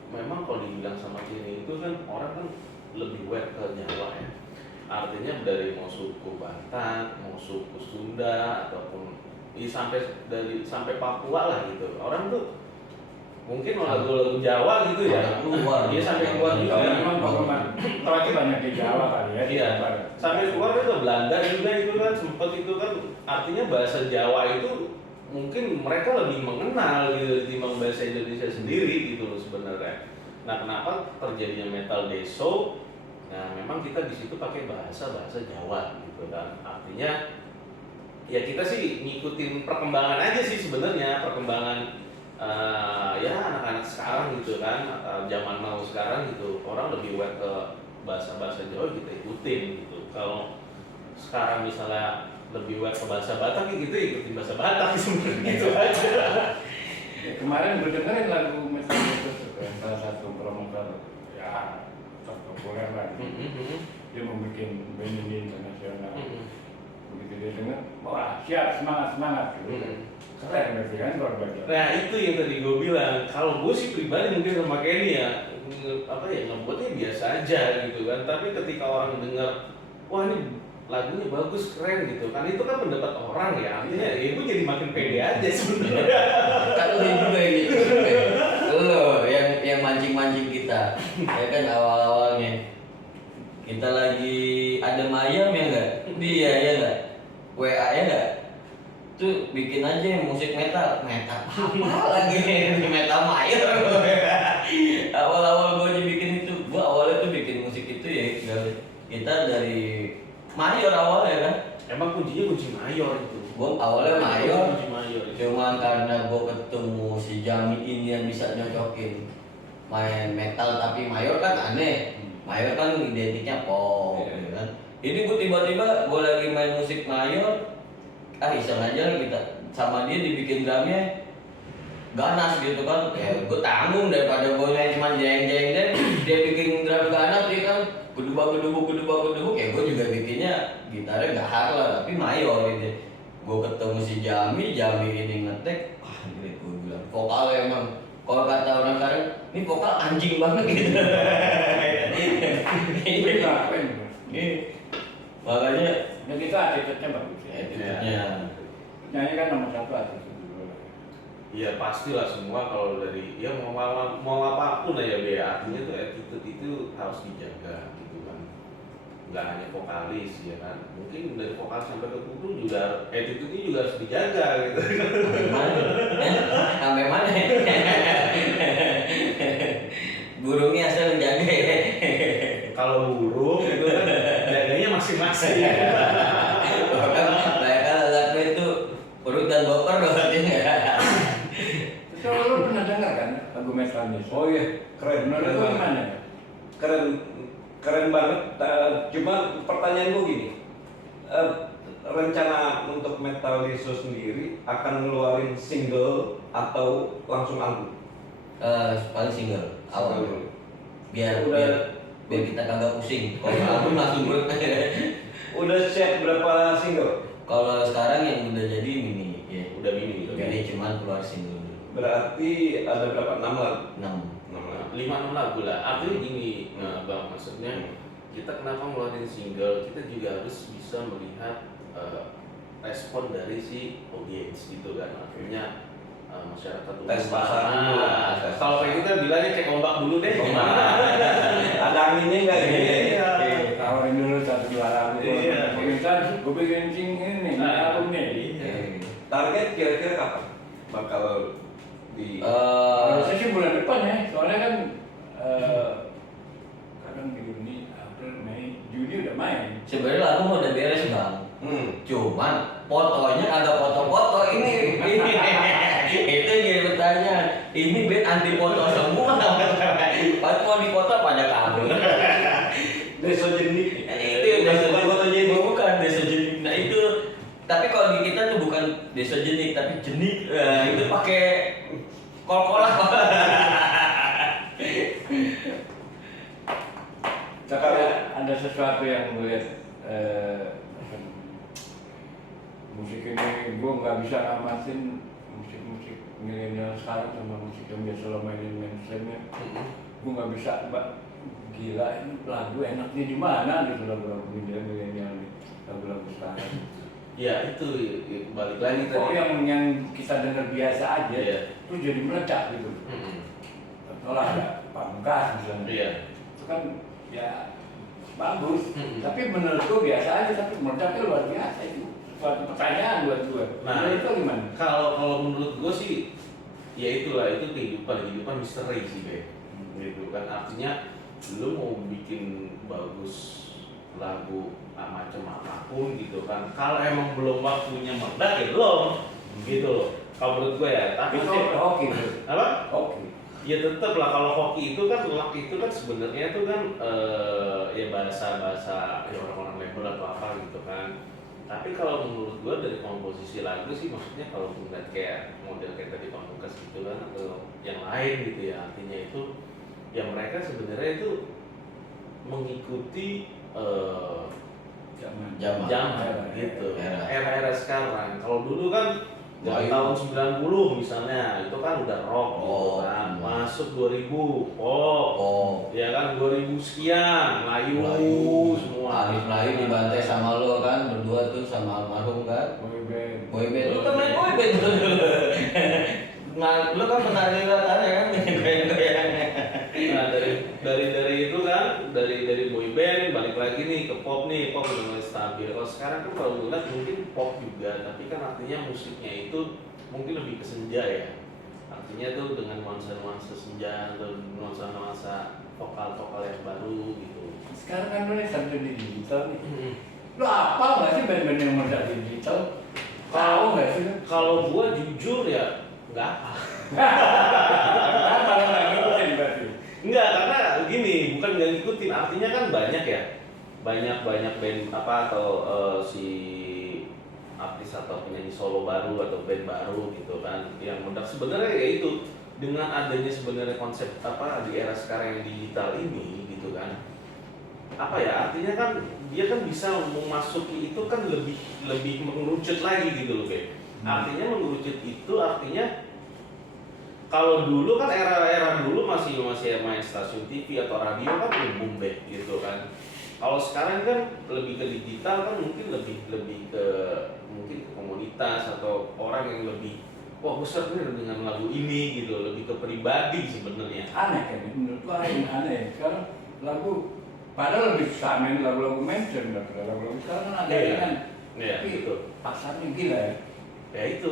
memang kalau dibilang sama sini itu kan orang kan lebih aware ke Jawa ya. Artinya dari mau suku Batak, mau suku Sunda ataupun sampai Papua lah gitu. Orang tuh mungkin lagu-lagu Jawa gitu ya. Keluar. Iya sampai keluar juga. Memang penggemar banyak di Jawa kali ya. Iya. Sampai keluar itu Belanda juga itu kan sempat itu kan, artinya bahasa Jawa itu mungkin mereka lebih mengenal gitu dibanding bahasa Indonesia sendiri gitu loh sebenarnya. Nah kenapa terjadinya Metal Deso? Nah memang kita di situ pakai bahasa Jawa gitu kan. Artinya ya kita sih ngikutin perkembangan aja sih sebenarnya, perkembangan ya anak-anak sekarang gitu kan, zaman now sekarang gitu, orang lebih aware ke bahasa Jawa, kita ikutin gitu. Kalau sekarang misalnya lebih aware ke bahasa Batak gitu, ikutin bahasa Batak gitu aja. Ya, kemarin berdengarin lagu Metal Deso kan, salah satu promotor ya populer lah. Dia membuat band ini internasional. Begitu dia dengar, wah siap, semangat gitu. Keren berarti kan luar biasa. Nah itu yang tadi gue bilang, kalau gue sih pribadi mungkin sama Kenny ya ngebuatnya biasa aja gitu kan. Tapi ketika orang dengar, wah ini lagunya bagus, keren gitu kan, itu kan pendapat orang ya. Artinya ya gue jadi makin pede aja sebenarnya. Kan lu juga yang gitu. Lu yang mancing-mancing kita. Ya kan awal-awalnya kita lagi lagi ini metal mayor. Awal-awal gue bikin itu, gue awalnya tuh bikin musik itu ya kita dari mayor awalnya kan. Emang kuncinya kunci mayor itu. Gue awalnya mayor, Kunci mayor. cuma karena gue ketemu si Jami ini yang bisa nyocokin main metal tapi mayor kan aneh. Mayor kan identiknya pop, Iya. ya kan. Jadi gue tiba-tiba gue lagi main musik mayor, iseng aja kita sama dia dibikin drumnya ganas gitu kan. Ya gue tanggung daripada gue main cuma jeng-jeng dan dia bikin drum ganas dia kan gedubuk, ya gue juga bikinnya gitarnya gahar lah tapi mayor gitu. Gue ketemu si Jami ini ngetek, gila gue bilang vokalnya emang kalau kata orang sekarang ini vokal anjing banget gitu. Makanya Ya kita attitude-nya bagus ya. attitude-nya. Nyanyi kan nomor satu attitude dulu. Iya pastilah semua kalau dari ya mau apapun ya Be, artinya tuh attitude itu harus dijaga gitu kan. Nggak hanya vokalis ya kan, mungkin dari vokal sampai ke kudu juga attitude-nya juga harus dijaga gitu. Sampai mana? Burungnya asal jaga ya. Kalau burung itu kan jaganya masing-masing. Bahkan lagu itu urut dan boker berarti ya. Terus lu pernah dengar kan lagu metalnya? Oh iya, keren. Menurut Keren lu banget. gimana? Keren banget. Cuma pertanyaan gue gini, rencana untuk Metaliso sendiri akan ngeluarin single atau langsung album? Paling single awal Single. biar Udah- biar kita kagak pusing. Kalau album langsung buruk. Udah siap berapa single? Kalau sekarang yang udah jadi mini ya. Udah mini gitu. Ini cuman keluar single dulu. Berarti ada berapa? 6 lagu? 6. 6 lagu. 5-6 lagu lah. Artinya gini, Bang, maksudnya kita kenapa ngeluarin single, kita juga harus bisa melihat respon dari si audiens gitu kan. Artinya masyarakat umum. Tes pasar dulu lah. Tes Kalau kayak kita bilangnya cek ombak dulu deh. Ada anginnya nggak gitu ya? Iya. Tawarin dulu satu dua lagu. Iya. Pemirsa, gue bikin sing ini, album nih. Target kira-kira kapan bakal di? Harusnya sih bulan depan ya, soalnya kan kadang di Juni, April, Mei, Juni udah main. Sebenarnya lagu mau udah beres bang. Cuman fotonya ada foto-foto ini. Itu yang jadi pertanyaan. Ini band anti foto semua. Pas mau dipoto pada kabur. Desogenik. Itu yang desogenik. Bukan desogenik. Nah itu. Tapi kalau di kita tuh bukan desogenik tapi jenik. Itu pakai kol-kolah. Tapi ada sesuatu yang gue lihat musik ini gue nggak bisa ngamatin musik milenial sekarang sama musik yang biasa lo mainin mainstreamnya. Gue nggak bisa, mbak, gila ini lagu enaknya di mana gitu lagu-lagu milenial nih, lagu-lagu sekarang. Ya itu balik lagi Kok tadi. yang kita dengar biasa aja, Iya. itu jadi meledak gitu. Kalau ada Pamungkas misalnya, Iya. itu kan ya bagus. Mm-mm. Tapi menurut gue biasa aja, tapi meledaknya luar biasa itu. Suatu pertanyaan buat gue. Nah, Menurut itu gimana? Kalau menurut gue sih, ya itulah itu kehidupan misteri sih Be. Gitu kan artinya lu mau bikin bagus lagu macam apapun gitu kan, kalau emang belum waktunya meledak ya belum gitu loh. Kalau menurut gue ya, tapi Itu hoki gitu. apa? Hoki. Ya tetap lah, kalau hoki itu kan luck itu kan sebenarnya itu kan ya bahasa ya orang-orang label atau apa gitu kan. Tapi kalau menurut gua dari komposisi lagu sih, maksudnya kalau ngeliat kayak model kayak tadi Pamungkas gitu kan atau yang lain gitu ya, artinya itu ya mereka sebenarnya itu mengikuti zaman gitu, era-era sekarang. Kalau dulu kan dari tahun 90 misalnya itu kan udah rock gitu kan, masuk 2000 pop, ya kan 2000 sekian Melayu semua. Alif Melayu dibantai sama lo kan, berdua tuh sama almarhum kan. Boyband, lu kan main boyband tuh. Nah, lu kan pernah lihat kan goyang-goyangnya. Nah dari itu kan, dari boyband balik lagi nih ke pop nih, pop udah mulai stabil. Kalau sekarang kan kalau ngeliat mungkin pop juga, tapi kan artinya musiknya itu mungkin lebih ke senja ya. artinya tuh dengan nuansa-nuansa senja atau nuansa-nuansa vokal-vokal yang baru gitu. Sekarang kan lu nih sampai di digital nih. Lu apa nggak sih band-band yang modal di digital? Tahu nggak sih? Kalau gua jujur ya nggak apa. Apa lu nggak ngikutin berarti? Enggak, karena gini, bukan nggak ngikutin, artinya kan banyak ya, banyak band apa atau si artis atau penyanyi solo baru atau band baru gitu kan, yang mendak sebenarnya ya itu dengan adanya sebenarnya konsep apa di era sekarang yang digital ini gitu kan, apa ya artinya kan dia kan bisa memasuki itu kan lebih mengerucut lagi gitu loh, Be. Artinya mengerucut itu artinya kalau dulu kan era dulu masih main stasiun TV atau radio kan umum deh gitu kan. Kalau sekarang kan lebih ke digital kan mungkin lebih ke mungkin ke komunitas atau orang yang lebih wah besar nih dengan lagu ini gitu, lebih ke pribadi sebenarnya. Aneh kan? Menurut gua aneh. Sekarang lagu padahal lebih susah main lagu-lagu mainstream daripada lagu-lagu sekarang kan ada kan. Iya, Tapi betul. pasarnya gila ya. Ya itu.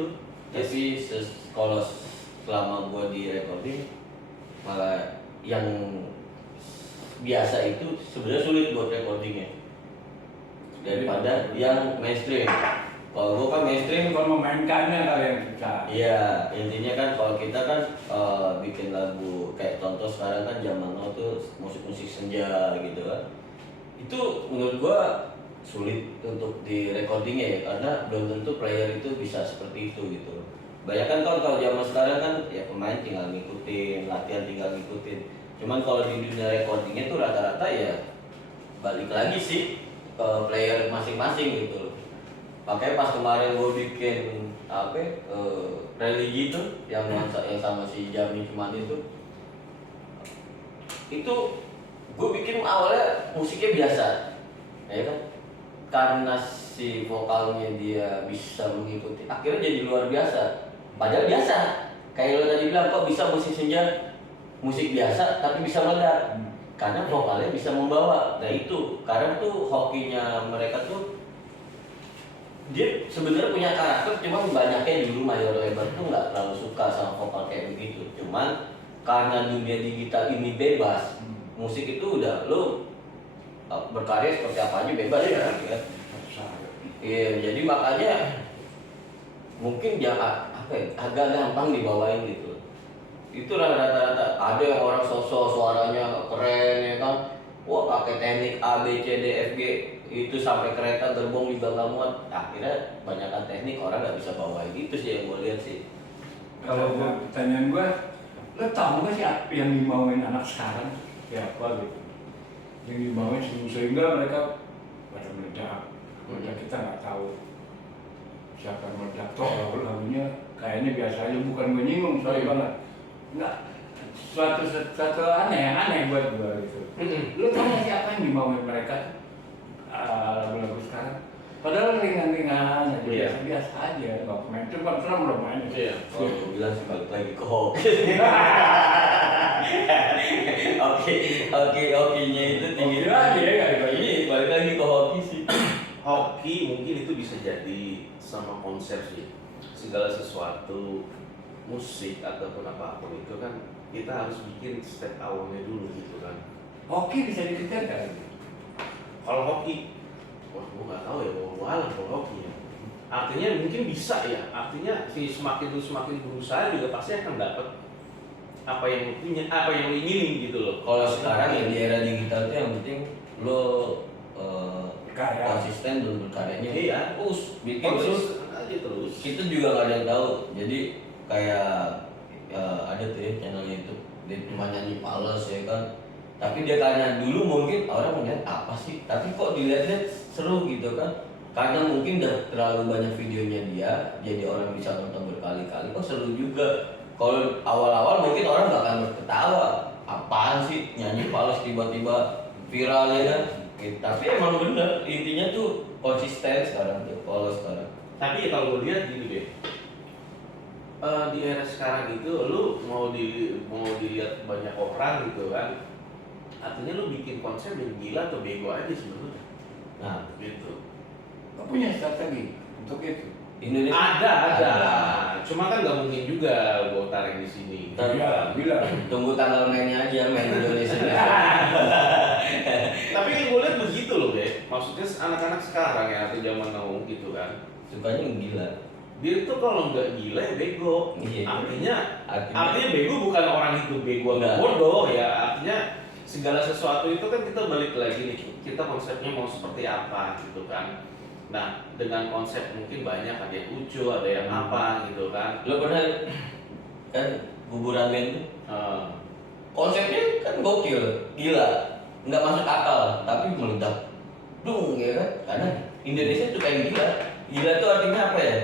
Tapi kalau selama gua di recording malah yang biasa itu sebenarnya sulit buat recordingnya daripada yang mainstream. Kalau gua kan mainstream, Kalau memainkannya kali yang susah. iya intinya kan kalau kita kan bikin lagu kayak contoh sekarang kan zaman now tuh musik-musik senja gitu kan, itu menurut gua sulit untuk di recordingnya ya karena belum tentu player itu bisa seperti itu gitu. Banyak kan kalau zaman sekarang kan ya pemain tinggal ngikutin, latihan tinggal ngikutin. Cuman kalau di dunia recordingnya tuh rata-rata ya balik lagi sih ke player masing-masing gitu. Makanya pas kemarin gue bikin religi itu yang sama si Jami cuman itu gue bikin awalnya musiknya biasa, ya kan? Karena si vokalnya dia bisa mengikuti, akhirnya jadi luar biasa. Padahal biasa, kayak lo tadi bilang kok bisa musik senja, musik biasa tapi bisa meledak. Karena vokalnya bisa membawa. Nah itu, karena tuh hokinya mereka tuh dia sebenarnya punya karakter, cuma banyaknya dulu mayor label tuh nggak terlalu suka sama vokal kayak begitu. Cuman karena dunia digital ini bebas, musik itu udah lo berkarya seperti apa aja bebas ya. Iya, jadi makanya mungkin agak gampang dibawain gitu. Itu rata-rata ada yang orang sosok suaranya keren ya kan, wah pakai teknik A B C D F G itu sampai kereta gerbong juga nggak muat. Akhirnya banyakkan teknik orang nggak bisa bawain, itu sih yang gue lihat sih. Kalau pertanyaan gua, lo tau gak sih yang dimauin anak sekarang siapa gitu? Yang dimauin sehingga mereka pada meledak. Kita nggak tahu siapa yang meledak. Toh lagunya kayaknya biasa aja, bukan gue nyinggung, sorry banget. Nggak, suatu aneh buat gue gitu. Lo tau gak siapa yang dimauin mereka lagu-lagu sekarang? Padahal ringan-ringan aja, biasa-biasa aja. Nggak main, cuma serem belum main. Iya. Kalau gue bilang sih balik lagi ke hoki. Hokinya itu tinggi lagi ya nggak dibagi. Iya, balik lagi ke hoki sih. Hoki mungkin itu bisa jadi sama konsep sih. Segala sesuatu musik ataupun apapun itu kan kita harus bikin step awalnya dulu gitu kan. Hoki bisa dikejar kan? Kalau hoki, wah gue nggak tahu ya mau alam kalau hoki ya. Artinya mungkin bisa ya. Artinya semakin berusaha juga pasti akan dapat apa yang punya, apa yang lo inginin gitu loh. Kalau sekarang ya di era digital tuh yang penting lo konsisten dan berkaryanya. Iya, bikin terus aja terus. Kita juga nggak ada yang tahu. Jadi kayak ada tuh ya channel YouTube dia cuma nyanyi pales ya kan. Tapi dia tanya dulu mungkin orang melihat apa sih? Tapi kok dilihat-lihat seru gitu kan? Karena mungkin udah terlalu banyak videonya dia, jadi orang bisa nonton berkali-kali. Kok seru juga. Kalau awal-awal mungkin orang bakal ketawa, apaan sih nyanyi pales tiba-tiba viral ya kan? Tapi emang bener, intinya tuh konsisten sekarang tuh, kalau sekarang. Tapi kalau gue lihat gini deh, di era sekarang itu lu mau dilihat banyak orang gitu kan, artinya lu bikin konsep yang gila atau bego aja sebenarnya. Nah, Gitu. Lo punya strategi untuk itu? Indonesia Ada. Cuma kan nggak mungkin juga gue tarik di sini. Iya, bilang. Tunggu tanggal mainnya aja, main Indonesia. Tapi gue lihat begitu loh, Be. Maksudnya anak-anak sekarang ya atau zaman now gitu kan. Sukanya gila. Dia itu kalau nggak gila ya bego. Iya. Artinya bego bukan orang itu bego atau bodoh ya. Artinya segala sesuatu itu kan kita balik lagi nih. Kita konsepnya mau seperti apa gitu kan. Nah, dengan konsep mungkin banyak, ada yang lucu, ada yang apa gitu kan. Lo pernah kan kuburan men tuh? Konsepnya kan gokil, gila, nggak masuk akal, tapi meledak, dung ya kan? Karena Indonesia tuh kayak gila. Gila tuh artinya apa ya?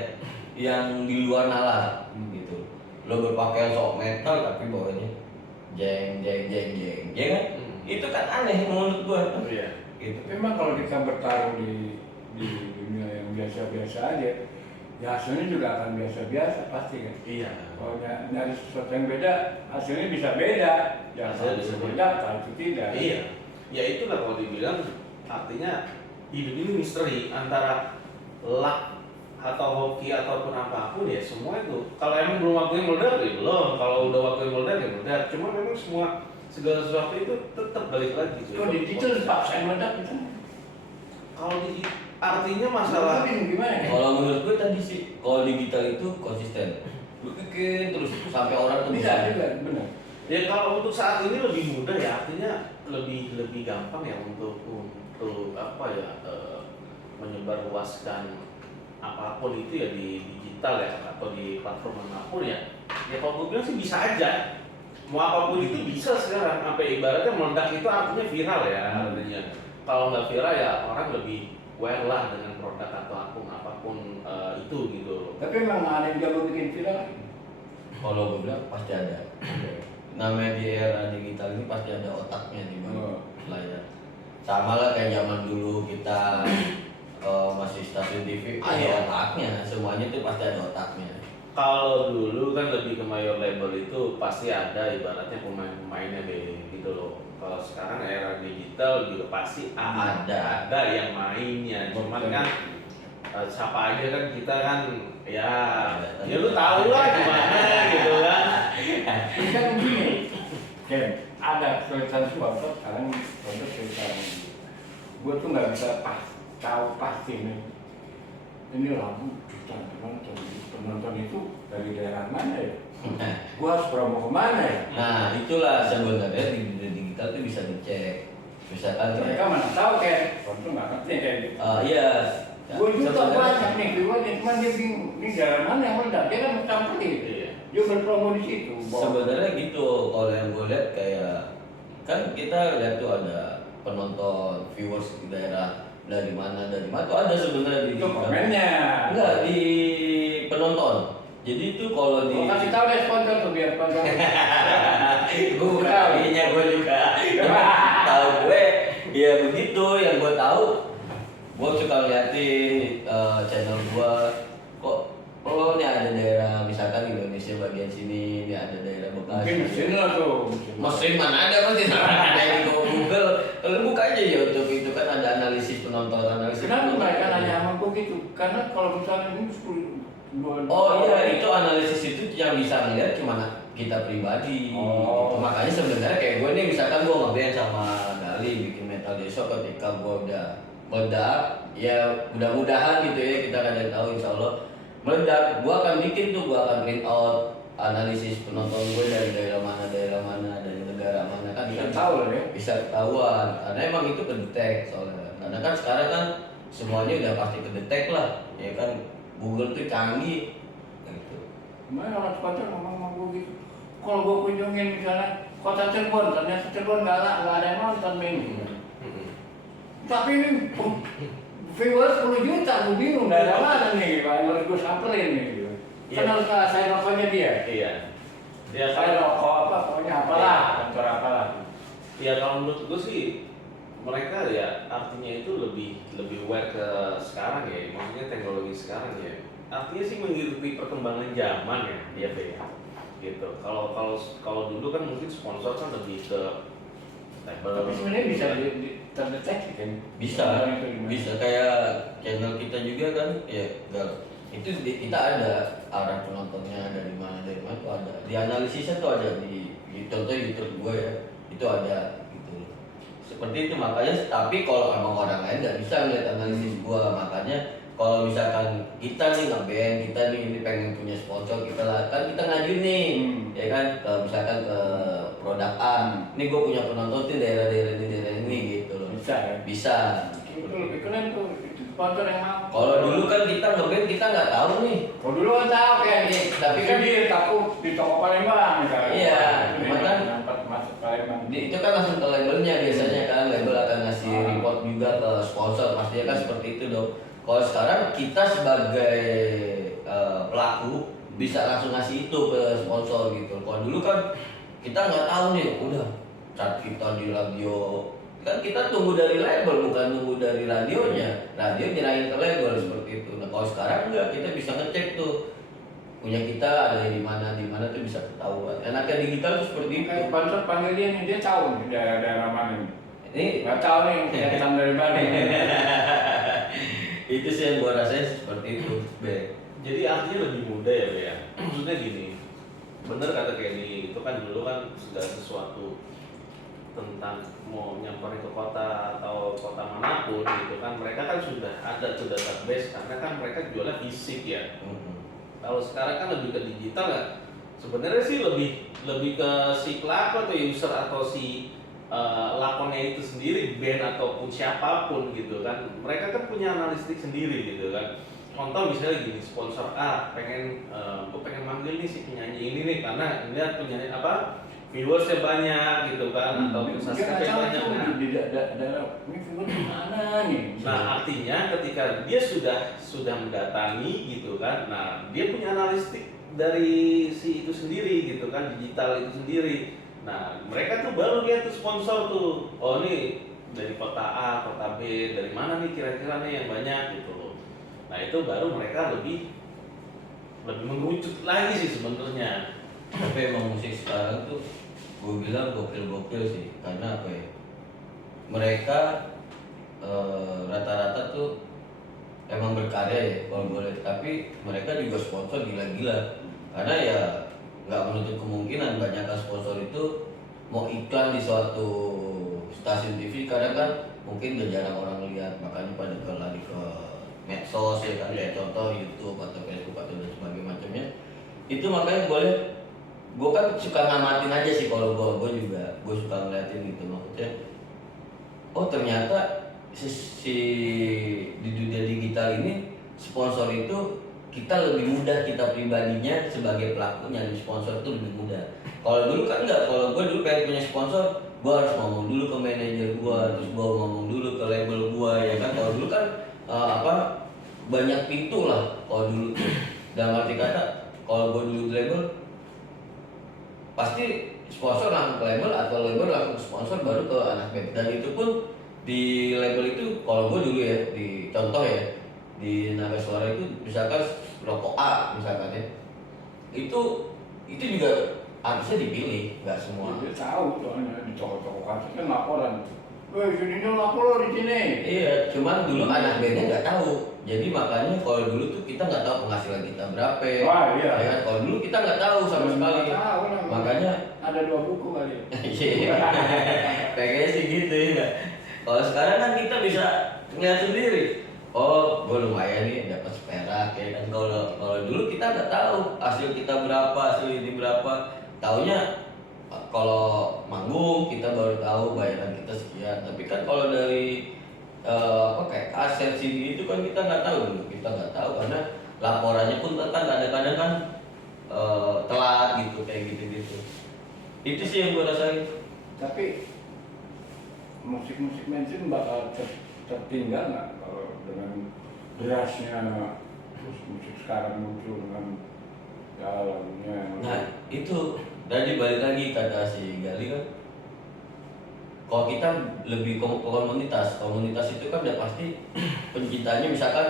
Yang di luar nalar, gitu. Lo berpakaian sok metal tapi bawahnya jeng, ya kan? Itu kan aneh menurut gua. Iya. Gitu. Memang kalau kita bertarung di dunia yang biasa-biasa aja, ya hasilnya juga akan biasa-biasa pasti kan. Iya. Kalau nyari sesuatu yang beda, hasilnya bisa beda. Ya Hasilnya kalau bisa itu beda. beda, kalau itu tidak. Iya. Ya itulah kalau dibilang artinya hidup ini misteri antara luck atau hoki ataupun apapun ya semua itu. Kalau emang belum waktunya meledak ya belum. Kalau udah waktunya meledak ya meledak. Cuma memang segala sesuatu itu tetap balik lagi. Kalau di digital dipaksa meledak itu. Kalau artinya masalah Gimana ya? Kalau menurut gue tadi sih, kalau digital itu konsisten. Lu bikin terus sampai orang tuh Bisa juga, benar. ya kalau untuk saat ini lebih mudah ya artinya lebih gampang ya untuk apa ya menyebarluaskan apapun itu ya di digital ya atau di platform manapun ya kalau gue bilang sih bisa aja mau apapun itu bisa sekarang sampai ibaratnya meledak itu artinya viral ya artinya kalau nggak viral ya orang lebih aware lah dengan produk atau apapun itu gitu. Tapi memang ada yang jago bikin viral. Kalau gue bilang pasti ada. Namanya di era digital ini pasti ada otaknya di bawah layar. Sama lah kayak zaman dulu kita masih stasiun TV, ada otaknya. Semuanya tuh pasti ada otaknya. Kalau dulu kan lebih ke mayor label itu pasti ada ibaratnya pemain-pemainnya deh gitu loh. Kalau sekarang era digital juga pasti ada yang mainnya. Cuman kan siapa aja kan kita kan ya lu tahu lah gimana gitu kan. Kan begini, Ken, ada tulisan sponsor sekarang sponsor tulisan. Gue tuh nggak bisa tahu pasti nih. Ini lagu jutaan penonton itu dari daerah mana ya? Gue harus promo kemana ya? Nah itulah sebenarnya di dunia digital tuh bisa dicek. Misalkan Mereka mana tahu Ken? Sponsor nggak ngerti Ken. iya. Gue juga Sebenarnya- banyak nih, cuman dia bingung. Ini daerah mana yang meledak? Dia kan campurin. Iya. Dia berpromo di situ. Sebenarnya gitu, kalau yang gue lihat kayak kan kita lihat tuh ada penonton viewers di daerah dari mana tuh ada sebenarnya di Itu komennya. enggak di penonton. Jadi itu kalau di Oh, kasih tahu deh sponsor tuh biar sponsor. gue bukan ahlinya gue juga tahu gue ya begitu yang gue tahu gue suka liatin channel gue kok oh ini ada daerah misalkan Indonesia bagian sini ini ada daerah Bekasi Mungkin mesin lah tuh. mesin mana ada mesin ada yang di Google kalau buka aja YouTube itu kan ada analisis penonton analisis Kenapa penonton. mereka nanya sama gue gitu? Karena kalau misalnya ini 10 Oh iya itu analisis itu yang bisa ngeliat cuma kita pribadi. Oh. Gitu. Makanya sebenarnya kayak gue nih misalkan gue ngeband sama Gali bikin metal desa ketika gue udah meledak ya mudah-mudahan gitu ya kita kadang tahu insya Allah meledak gue akan bikin tuh gue akan print out analisis penonton gue dari daerah mana dari negara mana kan Bisa tahu lah ya. bisa ketahuan karena emang itu kedetek soalnya karena kan sekarang kan semuanya udah pasti kedetek lah ya kan Google tuh canggih gitu. Kemarin orang sponsor ngomong sama gue gitu. Kalau gue kunjungin misalnya kota Cirebon, ternyata Cirebon nggak ada yang nonton ini. Tapi ini viewers 10 juta, gue bingung dari mana nih, harus gue samperin nih. Kan harus saya rokoknya dia. Iya. Ya Saya kalau rokok apa, pokoknya apalah, kantor apalah. ya kalau menurut gue sih mereka ya artinya itu lebih aware ke sekarang ya, maksudnya teknologi sekarang ya. Artinya sih mengikuti perkembangan zaman ya dia ya. Gitu. Kalau dulu kan mungkin sponsor kan lebih ke Tapi sebenarnya bisa terdeteksi kan? Bisa kayak channel kita juga kan ya itu kita ada arah penontonnya dari mana tuh ada, di analisisnya tuh ada di contoh YouTube gue ya, itu ada gitu seperti itu. Makanya tapi kalau emang orang lain nggak bisa ngeliat analisis gue, makanya kalau misalkan kita nih nge-band, kita nih ini pengen punya sponsor, kita lah kan kita ngajuin nih ya kan, misalkan ke produk A, ini gue punya penonton di daerah ini gitu loh, Bisa ya? bisa. Itu lebih keren tuh, itu sponsor yang mau. Kalau dulu kan kita nge-band kita nggak tahu nih. Kalau dulu kan tahu kayak Iya, tapi kan di takut di toko Palembang misalnya. Iya, Itu cuma kan dapat masuk Palembang. Itu kan langsung ke labelnya biasanya kan, label akan ngasih report juga ke sponsor, pastinya kan seperti itu dong. Kalau sekarang kita sebagai pelaku bisa langsung ngasih itu ke sponsor gitu. Kalau dulu kan kita nggak tahu nih, udah saat kita di radio kan kita tunggu dari label, bukan tunggu dari radionya. Radio nyerahin ke label seperti itu. Nah kalau sekarang enggak, kita bisa ngecek tuh punya kita ada di mana tuh bisa ketahuan. Enaknya digital tuh seperti itu. Kayak sponsor panggil dia nih, dia tahu nih daerah mana nih. Ini Nggak tahu nih kelihatan dari mana. itu sih yang gua rasain seperti itu. Be. Jadi artinya lebih mudah ya, Be, ya. Maksudnya gini, bener kata Kenny, itu kan dulu kan segala sesuatu tentang mau nyamperin ke kota atau kota manapun gitu kan, mereka kan sudah ada tuh database karena kan mereka jualnya fisik ya. Kalau sekarang kan lebih ke digital ya. Sebenarnya sih lebih ke si pelaku atau user atau si lakonnya itu sendiri, band ataupun siapapun gitu kan, mereka kan punya analistik sendiri gitu kan. Contoh misalnya gini, sponsor A gue pengen manggil nih si penyanyi ini nih karena lihat penyanyi apa viewersnya banyak gitu kan, atau subscribe banyak. Di daerah ini viewer di mana nih? Nah artinya ketika dia sudah mendatangi gitu kan, nah dia punya analistik dari si itu sendiri gitu kan, digital itu sendiri. Nah mereka tuh baru lihat tuh sponsor tuh, oh nih dari kota A, kota B, dari mana nih kira-kira nih yang banyak gitu loh. Nah itu baru mereka lebih mengerucut lagi sih sebenarnya. Tapi emang musik sekarang tuh gue bilang gokil sih, karena apa ya, mereka rata-rata tuh emang berkarya ya kalau boleh, tapi mereka juga sponsor gila-gila, karena ya nggak menutup kemungkinan banyak sponsor itu mau iklan di suatu stasiun TV, kadang kan mungkin udah jarang orang lihat, makanya pada lari ke medsos ya kan, kayak contoh YouTube atau Facebook atau dan sebagainya macamnya. Itu makanya gue kan suka ngamatin aja sih, kalau gue juga gue suka ngeliatin gitu, maksudnya oh ternyata si di dunia digital ini sponsor itu kita lebih mudah, kita pribadinya sebagai pelaku nyari sponsor itu lebih mudah. Kalau dulu kan enggak, kalau gue dulu pengen punya sponsor, gue harus ngomong dulu ke manajer gue, terus gue ngomong dulu ke label gue ya kan. Kalau dulu kan banyak pintu lah kalau dulu. Dalam arti kata, kalau gue dulu di label pasti sponsor langsung ke label atau label langsung ke sponsor baru ke anak band. Dan itu pun di label itu kalau gue dulu ya, di contoh ya, di Naga Suara itu misalkan rokok A misalkan ya, itu juga harusnya dipilih, nggak semua. Dia tahu soalnya di toko-toko kaset kan laporan. Woi, sini dong lapor lo di sini. Iya, cuman dulu anak bandnya nggak tahu. Jadi makanya kalau dulu tuh kita nggak tahu penghasilan kita berapa. Wah, iya. Ya kan? Kalau dulu kita nggak tahu sama sekali. Nggak tahu lah. Makanya ada 2 buku kali. iya, kayaknya sih gitu ya. Kalau sekarang kan kita bisa ngeliat sendiri. Oh, gue lumayan nih dapat perak ya kan. Kalau dulu kita nggak tahu hasil kita berapa, hasil ini berapa. Taunya kalau manggung kita baru tahu bayaran kita sekian. Tapi kan kalau dari kayak kaset CD itu kan kita nggak tahu dulu. Kita nggak tahu karena laporannya pun kan kadang-kadang kan telat gitu, kayak gitu-gitu. Itu sih yang gue rasain. Tapi musik-musik mainstream bakal tertinggal nggak kalau dengan derasnya musik sekarang muncul dengan lagunya. Nah itu tadi balik lagi kata si Gali kan, kalau kita lebih ke komunitas itu kan udah pasti pencintanya misalkan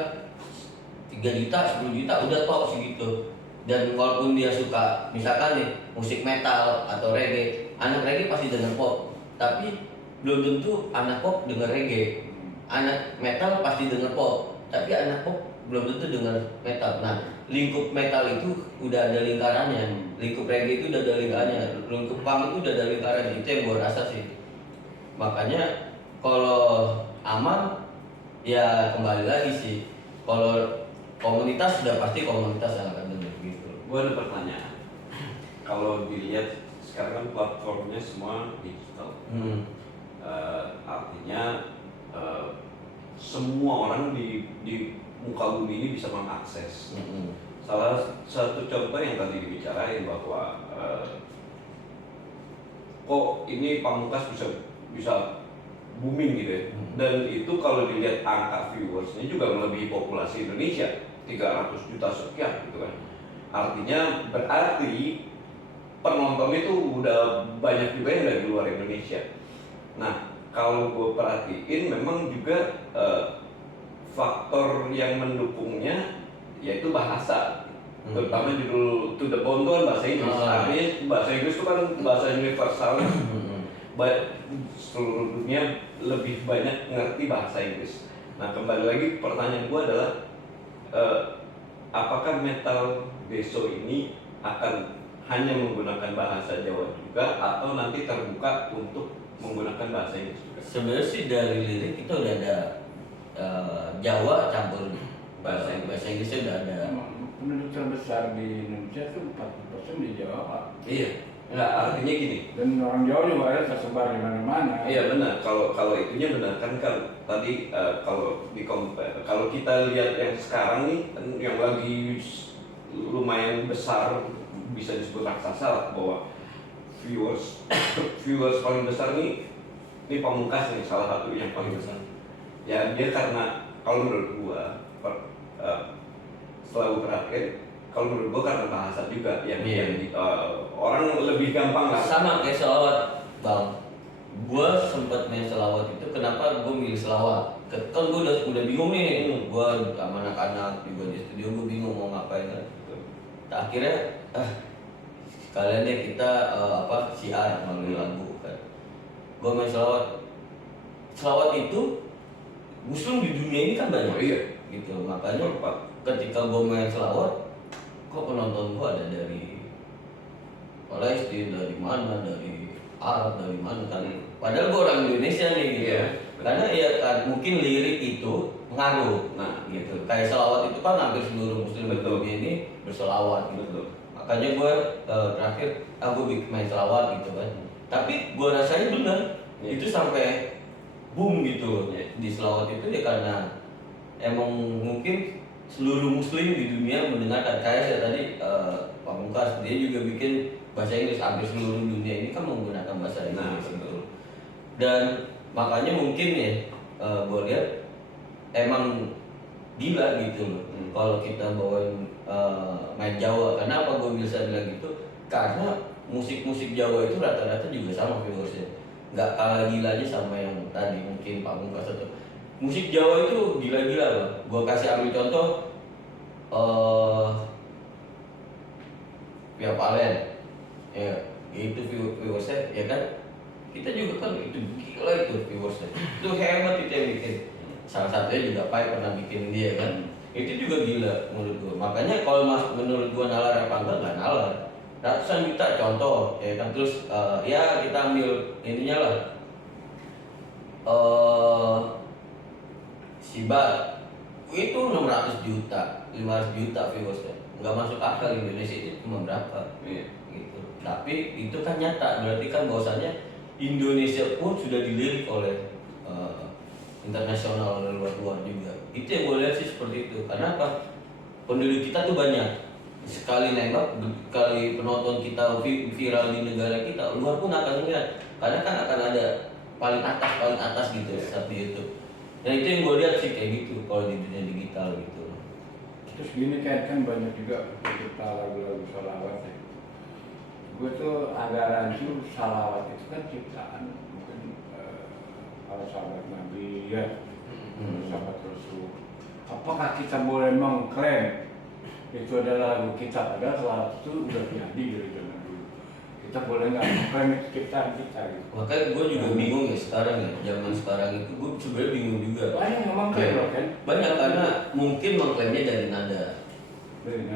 3 juta, 10 juta udah top segitu. Dan walaupun dia suka misalkan nih musik metal atau reggae, anak reggae pasti denger pop, tapi belum tentu anak pop denger reggae. Anak metal pasti denger pop, tapi anak pop belum tentu dengar metal. Nah, lingkup metal itu udah ada lingkarannya, lingkup reggae itu udah ada lingkarannya, lingkup punk itu udah ada lingkarannya. Itu yang gue rasa sih. Makanya kalau aman ya kembali lagi sih. Kalau komunitas sudah pasti komunitas yang akan denger gitu. Gue ada pertanyaan. Kalau dilihat sekarang kan platformnya semua digital. Artinya semua orang di muka bumi ini bisa mengakses. Salah satu contoh yang tadi dibicarain bahwa kok ini Pamungkas bisa booming gitu ya. Dan itu kalau dilihat angka viewersnya juga melebihi populasi Indonesia 300 juta sekian gitu kan. Artinya berarti penonton itu udah banyak juga yang dari luar Indonesia. Nah, kalau gue perhatiin memang juga faktor yang mendukungnya yaitu bahasa. Terutama judul To The Bone itu kan bahasa Inggris. Artinya bahasa Inggris itu kan bahasa universal. Seluruh dunia lebih banyak ngerti bahasa Inggris. Nah, kembali lagi pertanyaan gue adalah apakah metal Beso ini akan hanya menggunakan bahasa Jawa juga atau nanti terbuka untuk menggunakan bahasa Inggris juga? Sebenarnya sih dari lirik kita udah ada Jawa campur bahasa Inggrisnya udah ada. Penduduk terbesar di Indonesia itu 40% di Jawa. Iya. Nggak, artinya gini. Dan orang Jawa juga ada tersebar di mana-mana. Iya benar. Kalau itunya benar kan tadi kalau kita lihat yang sekarang nih yang lagi lumayan besar, bisa disebut raksasa lah, bahwa viewers paling besar nih ini Pamungkas nih, salah satu yang paling besar. Ya dia karena kalau menurut gua setelah gua perhatiin, kalau menurut gua karena bahasa juga yang orang lebih gampang lah. Sama kayak selawat, Bang. Gua sempat main selawat itu, kenapa gua milih selawat? Kan gua udah bingung nih, gua sama anak-anak juga di studio gua bingung mau ngapain kan. Akhirnya sekalian deh kita siar melalui lagu kan. Gua main selawat. Selawat itu Muslim di dunia ini kan banyak. Iya. Gitu. Makanya ketika gua main selawat, kok penonton gua ada dari Palestina, dari mana, dari Arab, dari mana kan. Padahal gua orang Indonesia nih gitu. Iya. Karena ya kan mungkin lirik itu pengaruh. Nah, gitu. Kayak selawat itu kan hampir seluruh Muslim di dunia ini berselawat gitu. Makanya gue terakhir gue bikin main selawat gitu kan. Tapi gue rasanya bener itu sampai boom gitu di selawat itu ya karena emang mungkin seluruh Muslim di dunia mendengarkan. Kayak saya tadi Pamungkas dia juga bikin bahasa Inggris, hampir seluruh dunia ini kan menggunakan bahasa Inggris gitu. Dan makanya mungkin ya gue lihat emang gila gitu loh kalau kita bawain main Jawa. Kenapa gue bisa bilang gitu? Karena musik-musik Jawa itu rata-rata juga sama viewersnya, nggak kalah gilanya sama yang tadi mungkin Pamungkas atau musik Jawa itu gila-gila loh. Gue kasih ambil contoh Via Valen ya, itu viewersnya ya kan, kita juga kan itu gila itu viewersnya, itu hebat itu yang bikin. Salah satunya juga Pai pernah bikin dia kan, itu juga gila menurut gua. Makanya kalau menurut gua nalar apa enggak, nggak nalar, ratusan juta contoh ya kan. Terus ya kita ambil intinya lah Sibat itu 600 juta 500 juta viewersnya, nggak masuk akal. Indonesia itu cuma berapa gitu. Tapi itu kan nyata, berarti kan bahwasannya Indonesia pun sudah dilirik oleh internasional dan luar juga. Itu yang gue lihat sih seperti itu. Karena apa? Penduduk kita tuh banyak. Sekali nembak, kali penonton kita viral di negara kita, luar pun akan lihat. Karena kan akan ada paling atas gitu seperti itu. Dan itu yang gue lihat sih kayak gitu kalau di dunia digital gitu. Terus gini kan banyak juga kita lagu-lagu salawat ya. Gue tuh agak rancu, salawat itu kan ciptaan, mungkin para sahabat Nabi ya, sahabat Rasul. Apakah kita boleh mengklaim itu adalah lagu kita? Padahal salawat itu udah jadi dari zaman dulu. kita boleh nggak mengklaim ciptaan kita gitu. Makanya gue juga bingung ya sekarang ya, zaman sekarang itu gue sebenarnya bingung juga. Banyak yang mengklaim loh kan. Banyak karena mungkin mengklaimnya dari nada.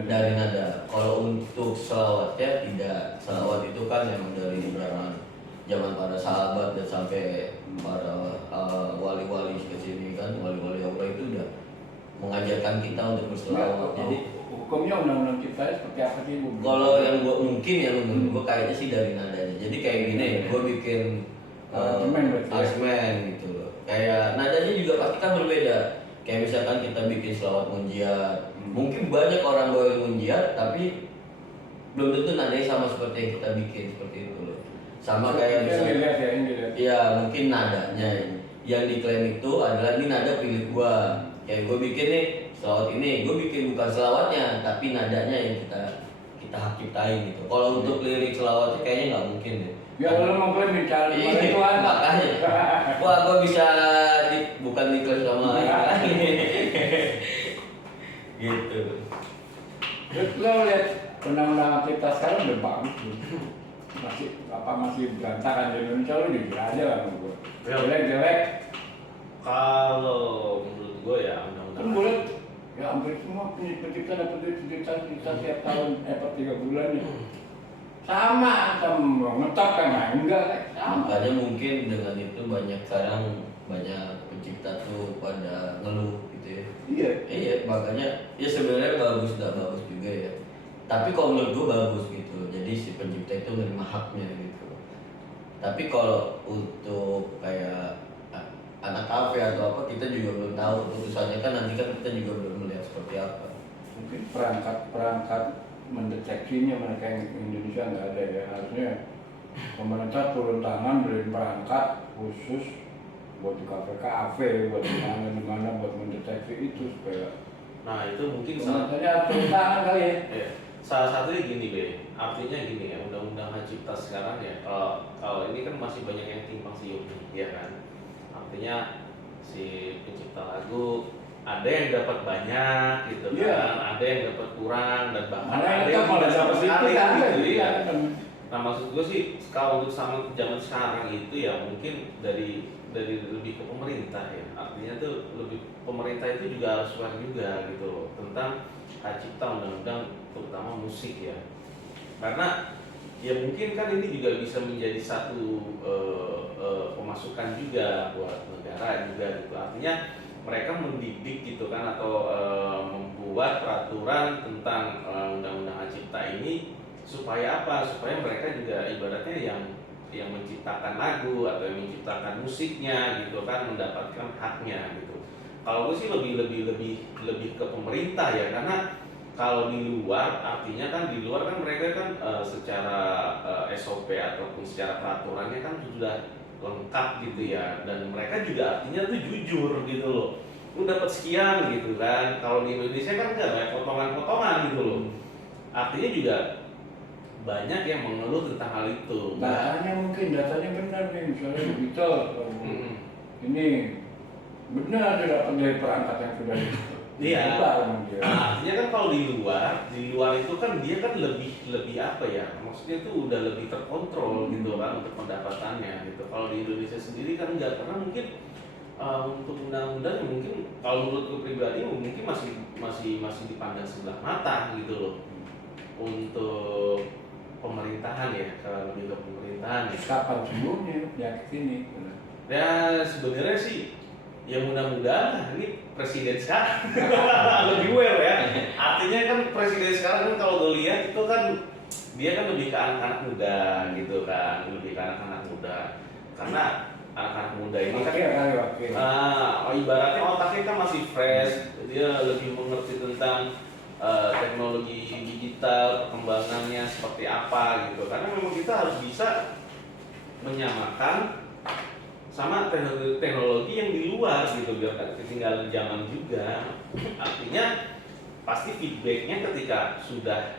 Dari nada. Kalau untuk selawatnya tidak. Selawat itu kan memang dari zaman para sahabat dan sampai para wali-wali ke sini kan, wali-wali Allah itu udah mengajarkan kita untuk berselawat. Jadi hukumnya undang-undang cipta seperti apa sih Bu? kalau yang gua mungkin ya menurut gua kayaknya sih dari nadanya. Jadi kayak gini, gua bikin aransemen gitu loh. Kayak nadanya juga pasti kan berbeda. Kayak misalkan kita bikin selawat munjiat. Mungkin banyak orang bawain munjiat tapi belum tentu nadanya sama seperti yang kita bikin seperti itu loh. Sama kayak misalnya ya mungkin nadanya yang diklaim itu adalah ini nada pilih gua. Kayak gua bikin nih selawat ini, gue bikin bukan selawatnya, tapi nadanya yang kita ciptain gitu. Kalau untuk lirik selawatnya kayaknya nggak mungkin deh. Ya kalau mau klaim mencari itu makanya. Wah, gue bisa bukan diklaim sama gitu. Terus lo lihat undang-undang cipta sekarang udah bagus masih berantakan di Indonesia, lo jujur aja lah menurut gue. Jelek-jelek. Kalau menurut gue ya Kan boleh ya hampir semua pencipta dapat duit sejuta tiap tahun, per 3 bulan nih. Sama ngetop kan enggak sama. Makanya mungkin dengan itu banyak pencipta tuh pada ngeluh gitu ya. Iya, makanya ya sebenarnya bagus juga ya. Tapi kalau menurut gue bagus gitu. Jadi si pencipta itu menerima haknya gitu. Tapi kalau untuk kayak anak kafe atau apa kita juga belum tahu keputusannya kan, nanti kan kita juga belum melihat seperti apa. Mungkin perangkat mendeteksinya mereka yang Indonesia nggak ada ya. Harusnya pemerintah turun tangan beliin perangkat khusus buat di kafe, buat di mana buat mendeteksi itu supaya. Nah itu mungkin salah turun tangan kali ya. Salah satunya gini Be, artinya gini ya, undang-undang hak cipta sekarang ya, kalau ini kan masih banyak yang timpang siur ya kan. Artinya si pencipta lagu ada yang dapat banyak gitu kan, ada yang dapat kurang dan bahkan ada yang tidak sama sekali gitu ya. Nah maksud gue sih kalau untuk sama zaman sekarang itu ya mungkin dari lebih ke pemerintah ya. Artinya tuh lebih pemerintah itu juga harus aware juga gitu loh tentang hak cipta undang-undang terutama musik ya. Karena ya mungkin kan ini juga bisa menjadi satu pemasukan juga buat negara juga gitu. Artinya mereka mendidik gitu kan atau membuat peraturan tentang undang-undang hak cipta ini supaya apa? Supaya mereka juga ibaratnya yang menciptakan lagu atau yang menciptakan musiknya gitu kan mendapatkan haknya gitu. Kalau gue sih lebih ke pemerintah ya, karena kalau di luar artinya kan di luar kan mereka kan secara SOP ataupun secara peraturannya kan sudah lengkap gitu ya, dan mereka juga artinya tuh jujur gitu loh. Lu dapat sekian gitu kan. Kalau di Indonesia kan enggak banyak potongan-potongan gitu loh. Artinya juga banyak yang mengeluh tentang hal itu. Datanya benar nih, misalnya Beatles ini benar dia dapat dari perangkat yang sudah iya. Artinya kan kalau di luar itu kan dia kan lebih apa ya? Maksudnya itu udah lebih terkontrol gitu kan untuk pendapatannya gitu. Kalau di Indonesia sendiri kan enggak, karena mungkin untuk undang-undang mungkin kalau menurutku pribadi mungkin masih dipandang sebelah mata gitu loh untuk pemerintahan ya, kalau lebih ke pemerintahan ya. Kapan sembuhnya penyakit ini? Ya sebenarnya sih ya mudah-mudahan ini presiden sekarang lebih aware ya. Artinya kan presiden sekarang kan kalau gue lihat itu kan dia kan lebih ke anak-anak muda gitu kan, lebih ke anak-anak muda. Karena anak-anak muda ini kan ibaratnya otaknya kan masih fresh, dia lebih mengerti tentang teknologi digital, perkembangannya seperti apa gitu. Karena memang kita harus bisa menyamakan sama teknologi yang di luar gitu, biar gak ketinggalan zaman juga. Artinya pasti feedbacknya ketika sudah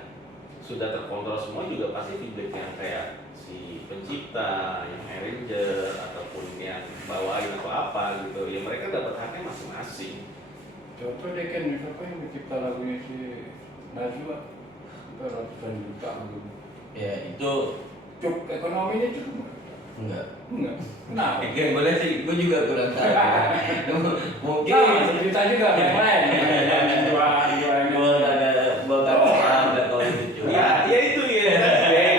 terkontrol semua juga pasti feedbacknya kayak si pencipta, yang arranger ataupun yang bawain atau apa gitu, ya mereka dapat haknya masing-masing. Contoh deh kan, siapa yang mencipta lagunya si Najwa? Itu ratusan juta gitu. Ya itu cuk ekonominya cukup Enggak. enggak. Kenapa? Oke, boleh sih, gue juga kurang tahu. Mungkin Sama cerita juga yang lain. gue ada kalau itu. Ya itu ya.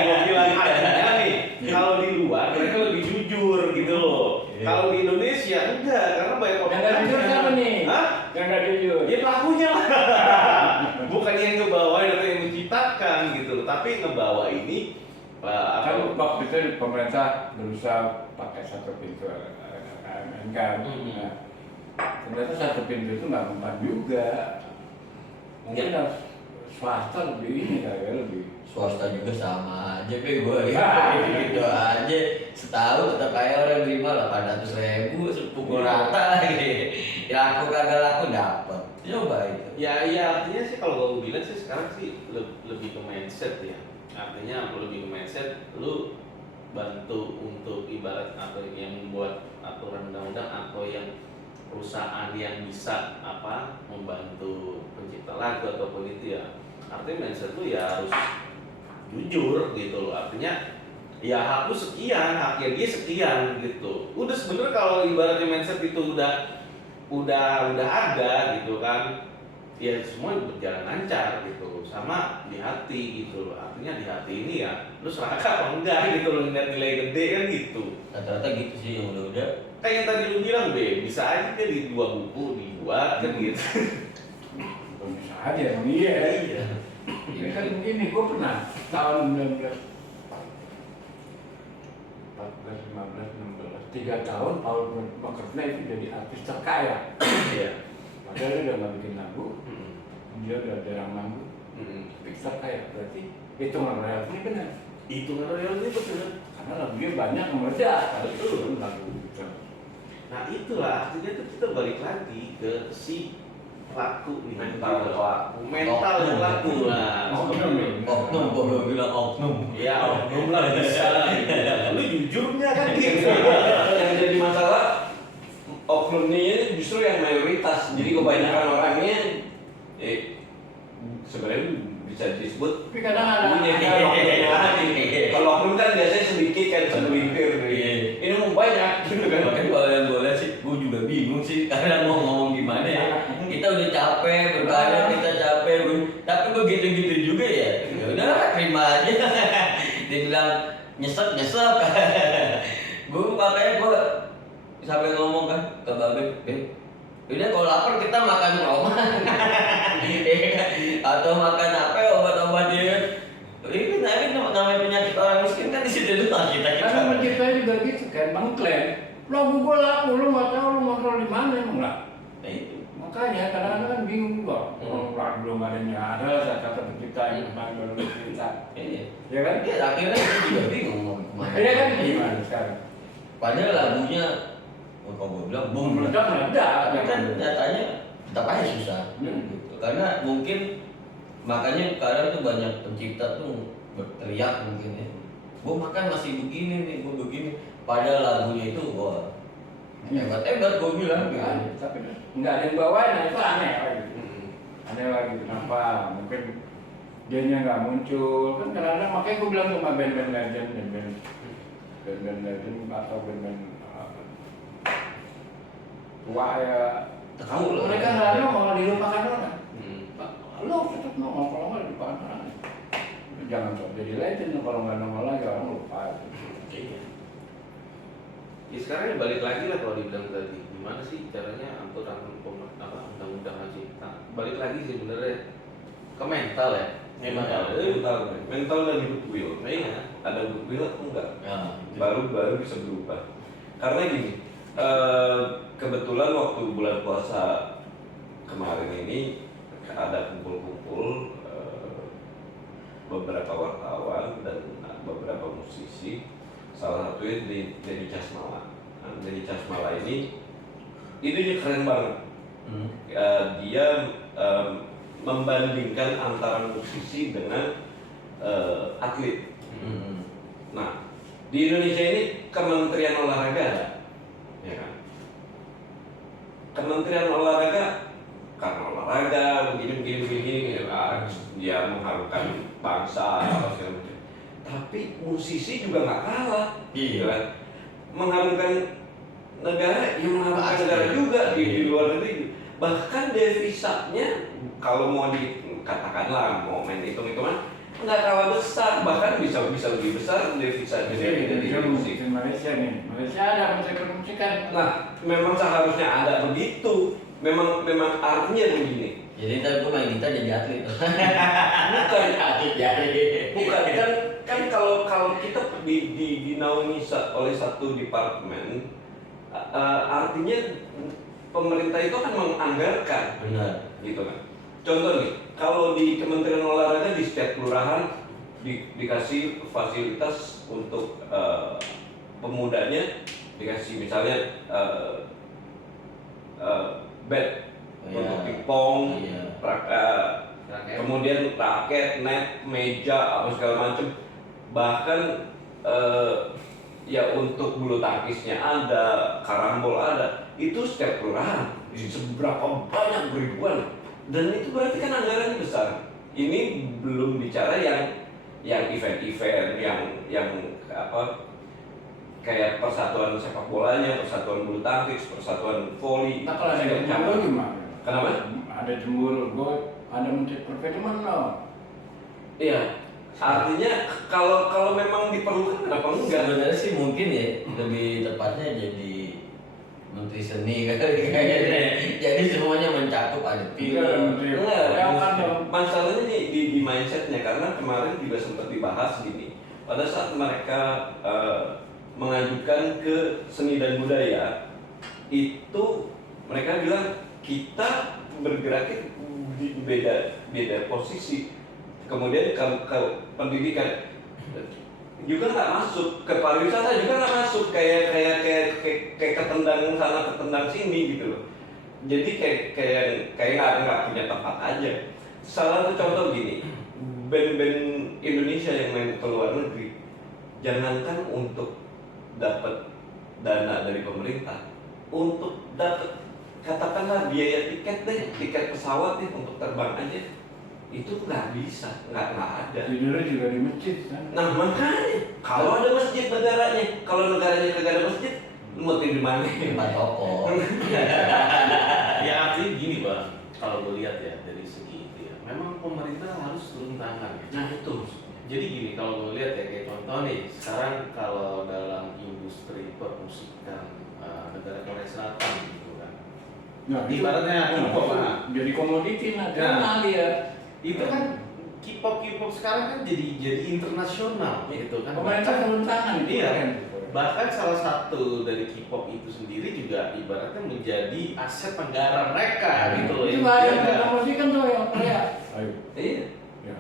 Gue bilang artinya nih, kalau di luar mereka lebih jujur gitu loh. Kalau di Indonesia enggak, karena banyak orang. Yang nggak jujur siapa nih? Hah? Yang nggak jujur. Ya pelakunya lah. Bukan yang ngebawain atau yang menciptakan gitu loh, tapi ngebawa ini Kan waktu itu pemerintah berusaha pakai satu pintu AMN kan. Nah, ternyata satu pintu itu nggak mempan juga. Mungkin harus swasta lebih ini kali ya, lebih. Swasta juga sama aja, gue gitu aja. Setahun tetap kayak orang terima 800.000, pukul rata lagi. Ya aku kagak laku dapat. Coba itu. ya artinya sih kalau gue bilang sih sekarang sih lebih ke mindset ya. Artinya lebih ke mindset, lu bantu untuk ibarat atau yang membuat aturan undang-undang atau yang perusahaan yang bisa membantu pencipta lagu ataupun itu ya. Artinya mindset lu ya harus jujur gitu loh. Artinya ya hak lu sekian, haknya dia sekian gitu. Udah sebenarnya kalau ibaratnya mindset itu udah ada gitu kan, ya semua berjalan lancar gitu. Sama di hati gitu loh. Artinya di hati ini ya lu serakah apa enggak gitu loh, ngeliat nilai gede kan gitu. Rata-rata gitu sih yang udah. Kayak yang tadi lu bilang bisa aja dia di 2 buku dibuat kan gitu. Bisa aja emang iya. Ini kan begini, gue pernah tahun 19 14, 15, 16, 3 tahun Paul McCartney itu jadi artis terkaya. Iya. Padahal dia udah nggak bikin lagu, dia udah jarang manggung, tapi terkaya. Berarti hitungan royalti benar. Hitungan royalti betul. Karena lagunya banyak yang meledak, itu lagu gitu. Nah itulah artinya tuh kita balik lagi ke si pelaku nih, Mental pelaku. mental pelaku lah. Oknum, kok gue bilang oknum. Ya oknum lah bisa. Lu jujurnya kan gitu. Yang jadi masalah oknumnya justru yang mayoritas. Jadi kebanyakan orangnya sebenarnya bisa disebut Tapi kadang ada kalau oknum kan biasanya sedikit kan segelintir. Ini mau banyak gitu kan. Makanya kalau yang gue lihat sih, gue juga bingung sih karena mau ngomong gimana ya. Kita udah capek berkarya, kita capek, tapi gue gitu-gitu juga ya. Ya udah terima aja. Dia bilang nyesek. Gue makanya gue sampai ngomong kan ke Babe, udah kalau lapar kita makan roman, atau makan apa obat-obat dia. Ini namanya penyakit orang miskin kan di situ doang kita. Karena menciptanya juga gitu kan, mengklaim lagu gue laku, lu nggak tahu lu kontrol di mana emang lah. Makanya kadang-kadang kan bingung juga. Lagu belum ada yang ada, saya kata pencipta yang baru cerita. Iya. Ya kan? Iya, akhirnya kita juga bingung mau kemana. Iya kan? Gimana sekarang? Padahal lagunya, kalau gue bilang boom, Meledak. tapi kan nyatanya tetap aja susah. Gitu. Karena mungkin makanya sekarang tuh banyak pencipta tuh berteriak mungkin ya. Gue makan masih begini nih, gue begini. Padahal lagunya itu wah hebat gue bilang gitu. Tapi nggak ada yang bawain, nah itu aneh lagi. Aneh lagi kenapa? Mungkin dianya nggak muncul kan kadang-kadang, makanya gue bilang sama band-band legend, band-band legend atau band-band tua ya. Tahu lah. Mereka nggak ada malah dilupakan orang. Lo tetap nongol, kalau nggak dilupakan orang. Jangan sok jadi legend, kalau nggak nongol lagi orang lupa. Iya. Ya sekarang balik lagi lah kalau dibilang tadi, gimana sih caranya aturan undang-undang cipta? Balik lagi sih sebenarnya ke mental ya. mental dan goodwill. Iya. Ada goodwill atau enggak? Ya, baru bisa berubah. Karena gini, kebetulan waktu bulan puasa kemarin ini ada kumpul-kumpul beberapa wartawan dan beberapa musisi. Salah satunya Denny Casmala. Nah, Denny Casmala ini idenya keren banget. Dia membandingkan antara musisi dengan atlet. Nah, di Indonesia ini Kementerian Olahraga ada, ya kan? Kementerian Olahraga karena olahraga begini, dia mengharumkan bangsa apa segala macam. tapi musisi juga nggak kalah. Iya. Gitu kan. Mengharumkan negara, yang mengharumkan Pasti. negara juga di Iya. luar negeri. Bahkan devisanya kalau mau dikatakanlah mau main hitung-hitungan nggak kalah besar, bahkan bisa lebih besar devisa dari musik. Di Malaysia nih, Malaysia ada musik permusikan. Nah, memang seharusnya ada begitu. Memang artinya begini. Jadi ntar gue main gitar jadi atlet. Bukan Atlet jadi. Bukan kan kalau kita dinaungi oleh satu departemen, artinya pemerintah itu akan menganggarkan, Benar. gitu kan. Contoh nih, kalau di Kementerian Olahraga di setiap kelurahan dikasih fasilitas untuk pemudanya, dikasih misalnya bat untuk Iya. pingpong, Iya. kemudian raket, net, meja, apa segala macam. Bahkan ya untuk bulu tangkisnya ada, karambol ada, itu setiap kelurahan seberapa banyak ribuan, dan itu berarti kan anggarannya besar. Ini belum bicara yang event-event yang apa kayak persatuan sepak bolanya, persatuan bulu tangkis, persatuan voli. Nah kalau ada setiap jemburu cabang. gimana? Kenapa? Ada jemburu, gue ada musik perfilman loh. Iya, artinya kalau memang diperlukan kenapa enggak? Sebenarnya sih mungkin ya lebih tepatnya jadi menteri seni kayaknya. Jadi semuanya mencakup ada Iya, film. menteri. Enggak, Lewat dong. masalahnya di mindsetnya, karena kemarin juga sempat dibahas gini. Pada saat mereka mengajukan ke seni dan budaya, itu mereka bilang kita bergerak di beda posisi. Kemudian ke pendidikan juga nggak masuk, ke pariwisata juga nggak masuk, kayak ketendang sana ketendang sini gitu loh. Jadi kayak nggak punya tempat aja. Salah satu contoh gini, band-band Indonesia yang main ke luar negeri, jangankan untuk dapat dana dari pemerintah, untuk dapat katakanlah biaya tiket deh, tiket pesawat deh untuk terbang aja, itu nggak bisa, nggak ada. Tidurnya juga di masjid kan. Nah makanya kalau ada masjid negaranya, kalau negaranya kagak ada masjid, lu mau tidur di mana? Tempat toko. Ya artinya gini bang, kalau gue lihat ya dari segi itu ya, memang pemerintah harus turun tangan. Nah itu. Jadi gini, kalau gue lihat ya kayak contoh nih, sekarang kalau dalam industri permusikan negara Korea Selatan gitu kan, Nah, itu- ibaratnya K-pop lah. jadi komoditi Nah. nasional dia. Itu kan K-pop sekarang kan jadi internasional gitu kan. Pemerintah turun tangan. Iya. Keren. Bahkan salah satu dari K-pop itu sendiri juga ibaratnya menjadi aset negara mereka gitu loh. Itu ya. nggak ada Iya yang nggak? promosikan tuh yang Korea. Ayo. Iya. Ya.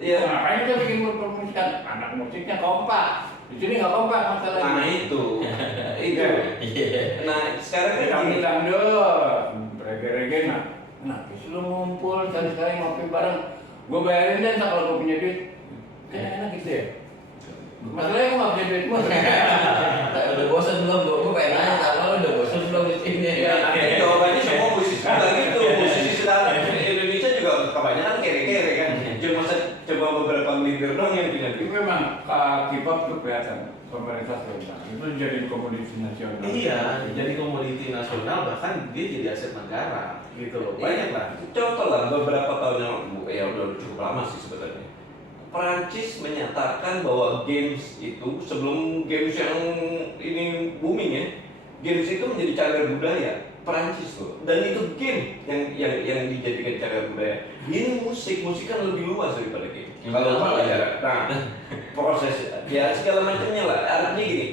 Iya. Ngapain kita bikin promosikan? Anak musiknya kompak. Di sini nggak kompak masalahnya. Nah itu. Itu. Iya. Nah sekarang kan gini. Bilang dong, rege-rege nah. Nah, lu ngumpul sekali-sekali ngopi bareng. Gue bayarin deh kalau gue punya duit. Kan enak gitu ya. Masalahnya gue nggak punya duit mulu. Udah bosan belum? Gue pengen nanya, kalau lu udah bosan belum di sini? Ya, nanti jawabannya semua musisi juga gitu. Musisi sekarang Indonesia juga kebanyakan kere-kere kan. Cuma beberapa miliar dong yang punya Itu duit. memang K-pop tuh kelihatan pemerintah sebentar. Itu jadi komoditi nasional. Iya, jadi komoditi nasional, bahkan dia jadi aset negara gitu loh. Banyak lah. Contoh lah beberapa tahun yang lalu, ya udah cukup lama sih sebenarnya. Perancis menyatakan bahwa games itu sebelum games yang ini booming ya, games itu menjadi cagar budaya Perancis loh. Dan itu game yang dijadikan cagar budaya. Ini musik kan lebih luas daripada game. Kalau pelajaran, nah proses ya segala macamnya lah. Artinya gini,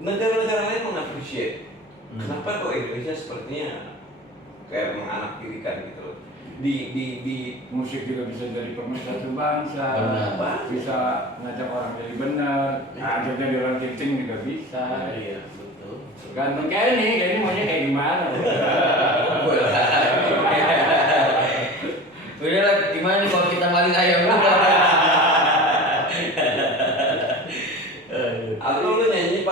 negara-negara lain mengapresiasi. Kenapa kok Indonesia sepertinya kayak menganaktirikan gitu loh. Di Musik juga bisa jadi pemersatu bangsa, Benar. bisa ngajak orang jadi benar, ngajaknya di orang kencing juga bisa. Iya, betul. Tergantung kayak ini maunya kayak gimana. Udah lah, gimana nih kalau kita maling ayam lu? atau lu nyanyinya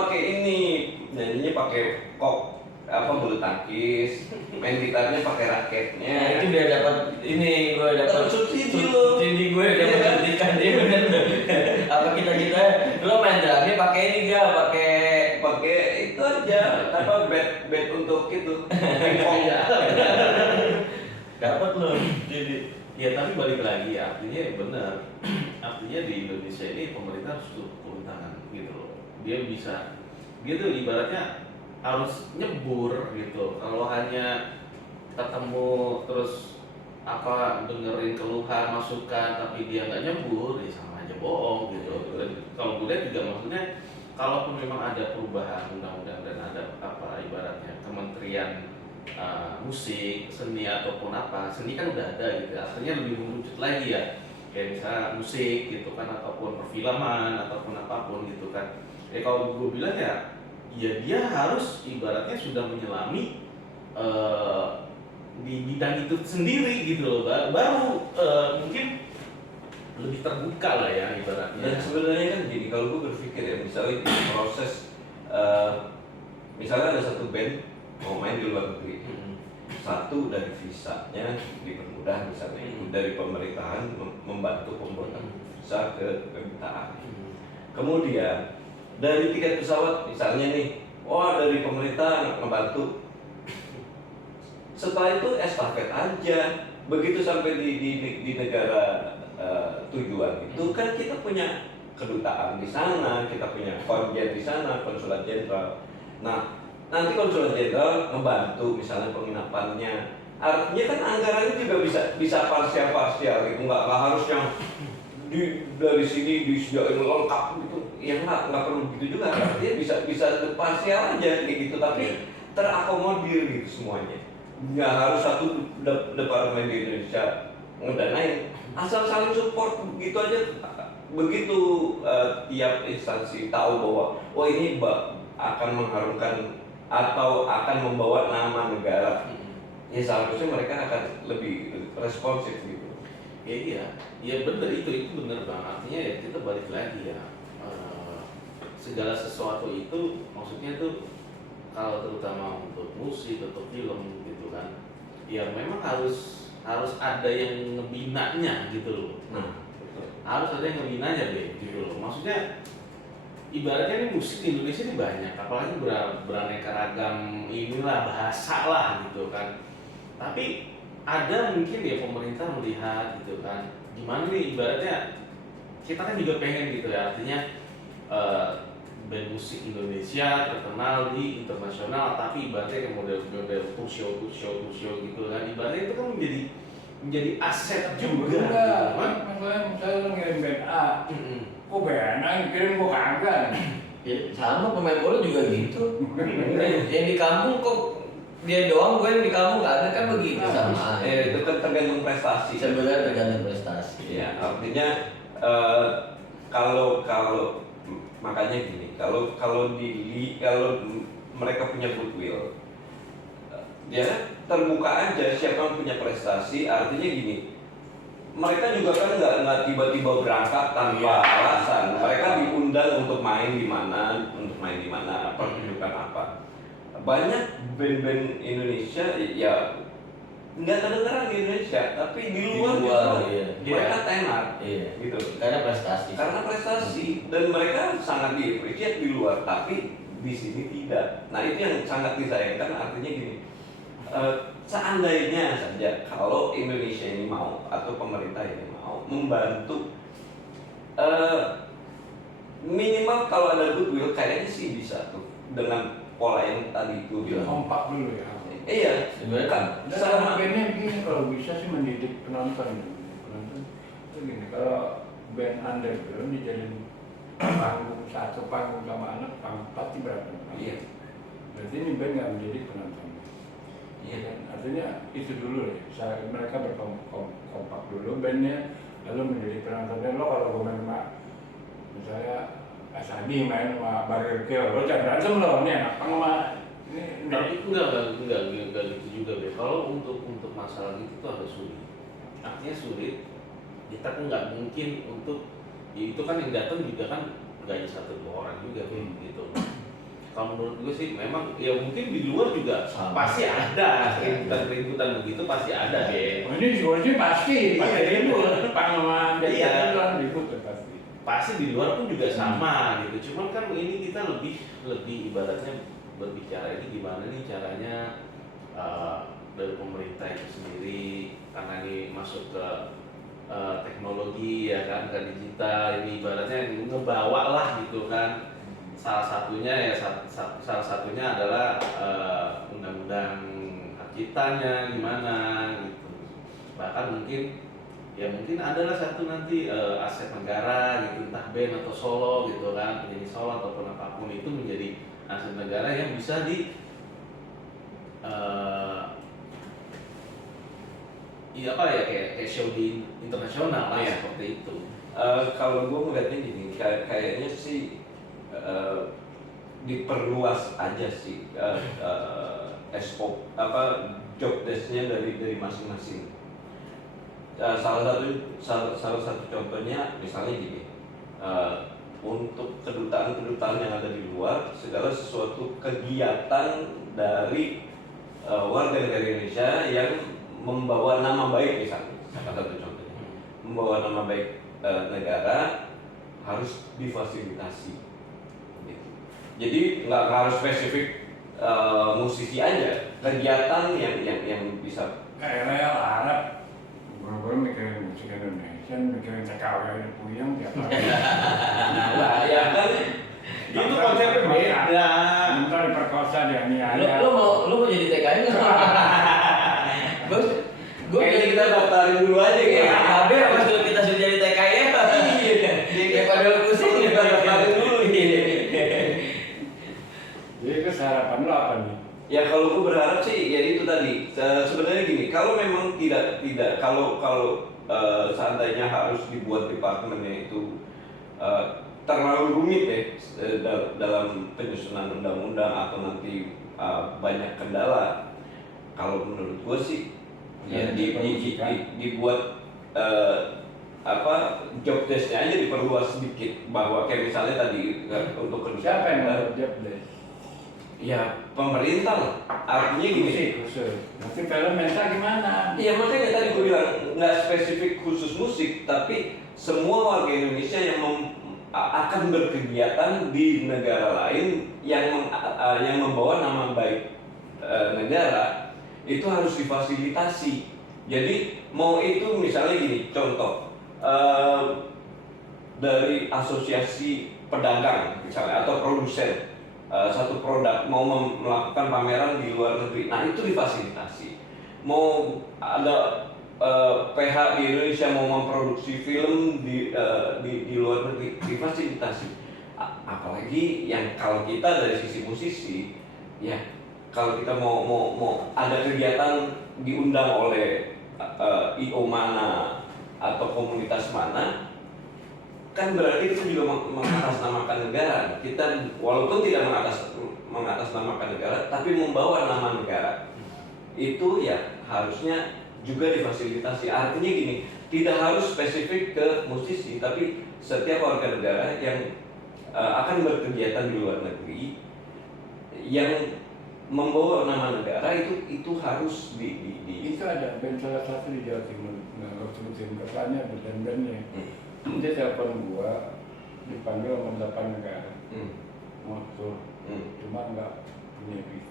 pakai kok apa bulu tangkis, main gitarnya pakai raketnya. Nah itu biar dapat ini, gue dapat Dapat subsidi lo. Subsidi gue dapat Iya kan? suntikan dia bener. Apa kita lo main drumnya pakai ini gak? Pakai itu aja apa bed untuk itu pingpong. Dapat lo. Jadi ya tapi balik lagi artinya benar. Artinya di Indonesia ini pemerintah harus turun tangan gitu loh. Dia tuh ibaratnya harus nyebur gitu. Kalau hanya ketemu terus apa dengerin keluhan masukan tapi dia nggak nyebur, ya sama aja bohong gitu. Dan kalau gue lihat juga maksudnya kalaupun memang ada perubahan undang-undang dan ada apa ibaratnya kementerian musik, seni ataupun apa, seni kan udah ada gitu, artinya lebih mengerucut lagi ya, kayak misalnya musik gitu kan, ataupun perfilman ataupun apapun gitu kan. Ya kalau gue bilang ya dia harus ibaratnya sudah menyelami di bidang itu sendiri gitu loh, baru mungkin lebih terbuka lah ya ibaratnya. Dan sebenarnya kan gini, kalau gue berpikir ya misalnya di proses misalnya ada satu band mau main di luar negeri, satu dari visanya dipermudah misalnya itu dari pemerintahan membantu pembuatan visa ke kedutaan. Kemudian dari tiket pesawat misalnya nih, dari pemerintah ngebantu. Setelah itu estafet aja. Begitu sampai di negara tujuan itu kan kita punya kedutaan di sana, kita punya konjen di sana, konsulat jenderal. Nah, nanti konsulat jenderal ngebantu misalnya penginapannya. Artinya kan anggarannya juga bisa parsial gitu, nggak harus yang dari sini disediain lengkap gitu. Ya nggak perlu gitu juga. Artinya bisa parsial aja kayak gitu, tapi terakomodir gitu semuanya. Nggak harus satu departemen di Indonesia ngedanain, asal saling support begitu aja. Begitu tiap instansi tahu bahwa ini akan mengharumkan atau akan membawa nama negara, ya seharusnya mereka akan lebih responsif gitu. Ya benar, itu benar bang. Artinya ya kita balik lagi ya, segala sesuatu itu maksudnya itu kalau terutama untuk musik atau film gitu kan, ya memang harus ada yang ngebinanya gitu loh. Harus ada yang ngebinanya deh gitu loh. Maksudnya ibaratnya ini musik di Indonesia ini banyak, apalagi beraneka ragam inilah bahasa lah gitu kan. Tapi ada mungkin ya pemerintah melihat gitu kan, gimana nih ibaratnya kita kan juga pengen gitu ya, artinya band musik Indonesia terkenal di internasional, tapi ibaratnya kayak model tour show gitu kan, ibaratnya itu kan menjadi aset juga. Misalnya ngirim band A, kok band A kirim kok kagak? Ya, sama pemain bola juga gitu. Yang di kampung kok dia doang, gue yang di kampung gak ada, kan begitu sama. Itu kan tergantung prestasi. Sebenarnya tergantung prestasi. Ya, artinya kalau makanya gini, kalau mereka punya goodwill, ya terbuka aja siapa yang punya prestasi. Artinya gini, mereka juga kan nggak tiba-tiba berangkat tanpa alasan. Mereka diundang untuk main di mana, pertunjukan apa. Banyak band-band Indonesia ya nggak kedengeran di Indonesia, tapi di luar mereka tenar, gitu. Karena prestasi. Dan mereka sangat di-appreciate di luar, tapi di sini tidak. Nah itu yang sangat disayangkan. Artinya gini, seandainya saja kalau Indonesia ini mau atau pemerintah ini mau membantu, minimal kalau ada goodwill kayaknya sih bisa tuh dengan pola yang tadi itu bilang. Kompak dulu ya. Iya, kan. Sama bandnya begini, kalau bisa sih mendidik penonton itu gini, kalau band underground dijadiin panggung satu panggung sama anak pasti berat. Iya. Berarti ini band nggak mendidik penonton. Iya. Dan artinya itu dulu ya, mereka berkompak dulu bandnya, lalu mendidik penontonnya. Lo kalau main sama misalnya Asadi main sama Burger Kill, lo jangan berantem lo, ini anak sama Tapi enggak gitu juga deh. Kalau untuk masalah itu agak sulit. Artinya sulit. Kita kan nggak mungkin untuk ya itu kan yang datang juga kan nggak hanya 1-2 orang juga gitu. Kalau menurut gue sih memang ya mungkin di luar juga pasti ada keributan begitu, pasti ada deh. Ini juga sih pasti ribut, sama Iya. kan ribut pasti. pasti di luar pun juga sama gitu. Cuman kan ini kita lebih ibaratnya berbicara ini gimana nih caranya dari pemerintah itu sendiri, karena ini masuk ke teknologi ya kan, ke digital, ini ibaratnya ngebawa lah gitu kan. Salah satunya adalah undang-undang hak ciptanya gimana gitu. Bahkan mungkin adalah satu nanti aset negara gitu, entah band atau solo gitu kan, penyanyi solo ataupun apapun itu menjadi aset negara yang bisa kayak show di internasional lah seperti itu. Kalau gue melihatnya gini, kayaknya sih diperluas aja sih job desk-nya dari masing-masing. Salah satu contohnya misalnya gini, untuk kedutaan yang ada di luar, segala sesuatu kegiatan dari warga negara Indonesia yang membawa nama baik, misalnya salah satu contohnya membawa nama baik negara harus difasilitasi gitu. Jadi nggak harus spesifik musisi aja, kegiatan yang bisa kayak Arab gue mikirin musik Indonesia, mikirin TKW puyeng tiap hari. nah ya kan Itu konsepnya beda. Minta diperkosa dia niaya. Lu mau jadi TKI nggak? Gue kayaknya kita daftarin dulu aja kayak Abe apa kita sudah jadi TKI ya? Iya. Pada pusing kita daftarin dulu. Jadi itu harapan lo apa nih? Ya kalau gue berharap sih ya itu tadi, sebenarnya gini, kalau memang tidak kalau seandainya harus dibuat departemennya itu terlalu rumit ya dalam penyusunan undang-undang atau nanti banyak kendala. Kalau menurut gue sih ya dibuat job desk-nya aja diperluas sedikit, bahwa kayak misalnya tadi untuk kedua Siapa yang mau job desk? ya pemerintah lah. Artinya gini, khusus. Nanti film mental gimana? iya makanya tadi gue bilang nggak spesifik khusus musik, tapi semua warga Indonesia yang akan berkegiatan di negara lain yang membawa nama baik negara itu harus difasilitasi. Jadi mau itu misalnya gini, contoh dari asosiasi pedagang misalnya atau produsen satu produk mau melakukan pameran di luar negeri, nah itu difasilitasi. Mau ada PH di Indonesia mau memproduksi film di luar negeri, difasilitasi. Apalagi yang kalau kita dari sisi musisi, ya kalau kita mau ada kegiatan diundang oleh IO mana atau komunitas mana, kan berarti kita juga mengatasnamakan negara. Kita walaupun tidak mengatasnamakan negara, tapi membawa nama negara. Itu ya harusnya juga difasilitasi. Artinya gini, tidak harus spesifik ke musisi, tapi setiap warga negara yang akan berkegiatan di luar negeri yang membawa nama negara itu harus di Itu ada band salah satu di Jawa Timur, nggak sebutin kesannya band-bandnya. Dia telepon gua, dipanggil sama 8 negara, motor, cuma nggak punya bis.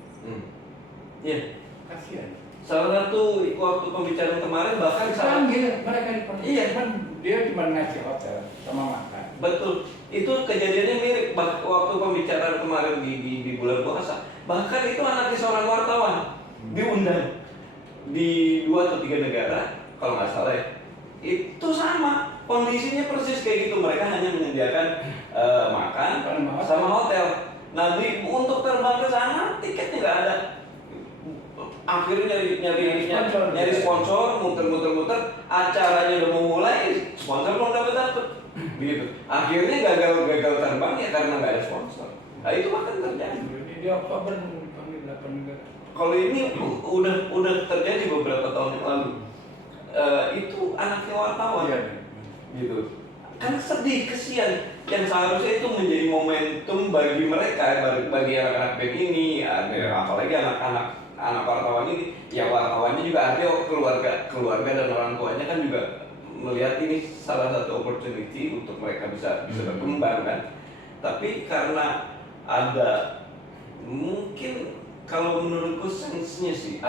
Iya. Kasihan. Salah satu waktu pembicaraan kemarin bahkan Panggil mereka dipanggil. Iya. Cuman dia cuma ngasih hotel sama makan. Betul. Itu kejadiannya mirip waktu pembicaraan kemarin di bulan puasa. Bahkan itu anaknya seorang wartawan diundang di 2 atau 3 negara kalau nggak salah ya. Itu sama kondisinya persis kayak gitu. Mereka hanya menyediakan makan sama hotel. Nanti untuk terbang ke sana tiketnya nggak ada. Akhirnya nyari sponsor, muter, acaranya udah mau mulai, sponsor belum dapet begitu. Akhirnya gagal terbang ya karena nggak ada sponsor. Nah itu bahkan terjadi. Jadi di Oktober dipanggil 8 negara. Kalau ini udah terjadi beberapa tahun yang lalu. Itu anaknya wartawan, gitu. Kan sedih, kesian. Yang seharusnya itu menjadi momentum bagi mereka, bagi anak-anak band ini, apalagi anak wartawan ini. Ya wartawannya juga ada keluarga dan orang tuanya kan juga melihat ini salah satu opportunity untuk mereka bisa berkembang kan. Tapi karena ada mungkin kalau menurutku sense-nya sih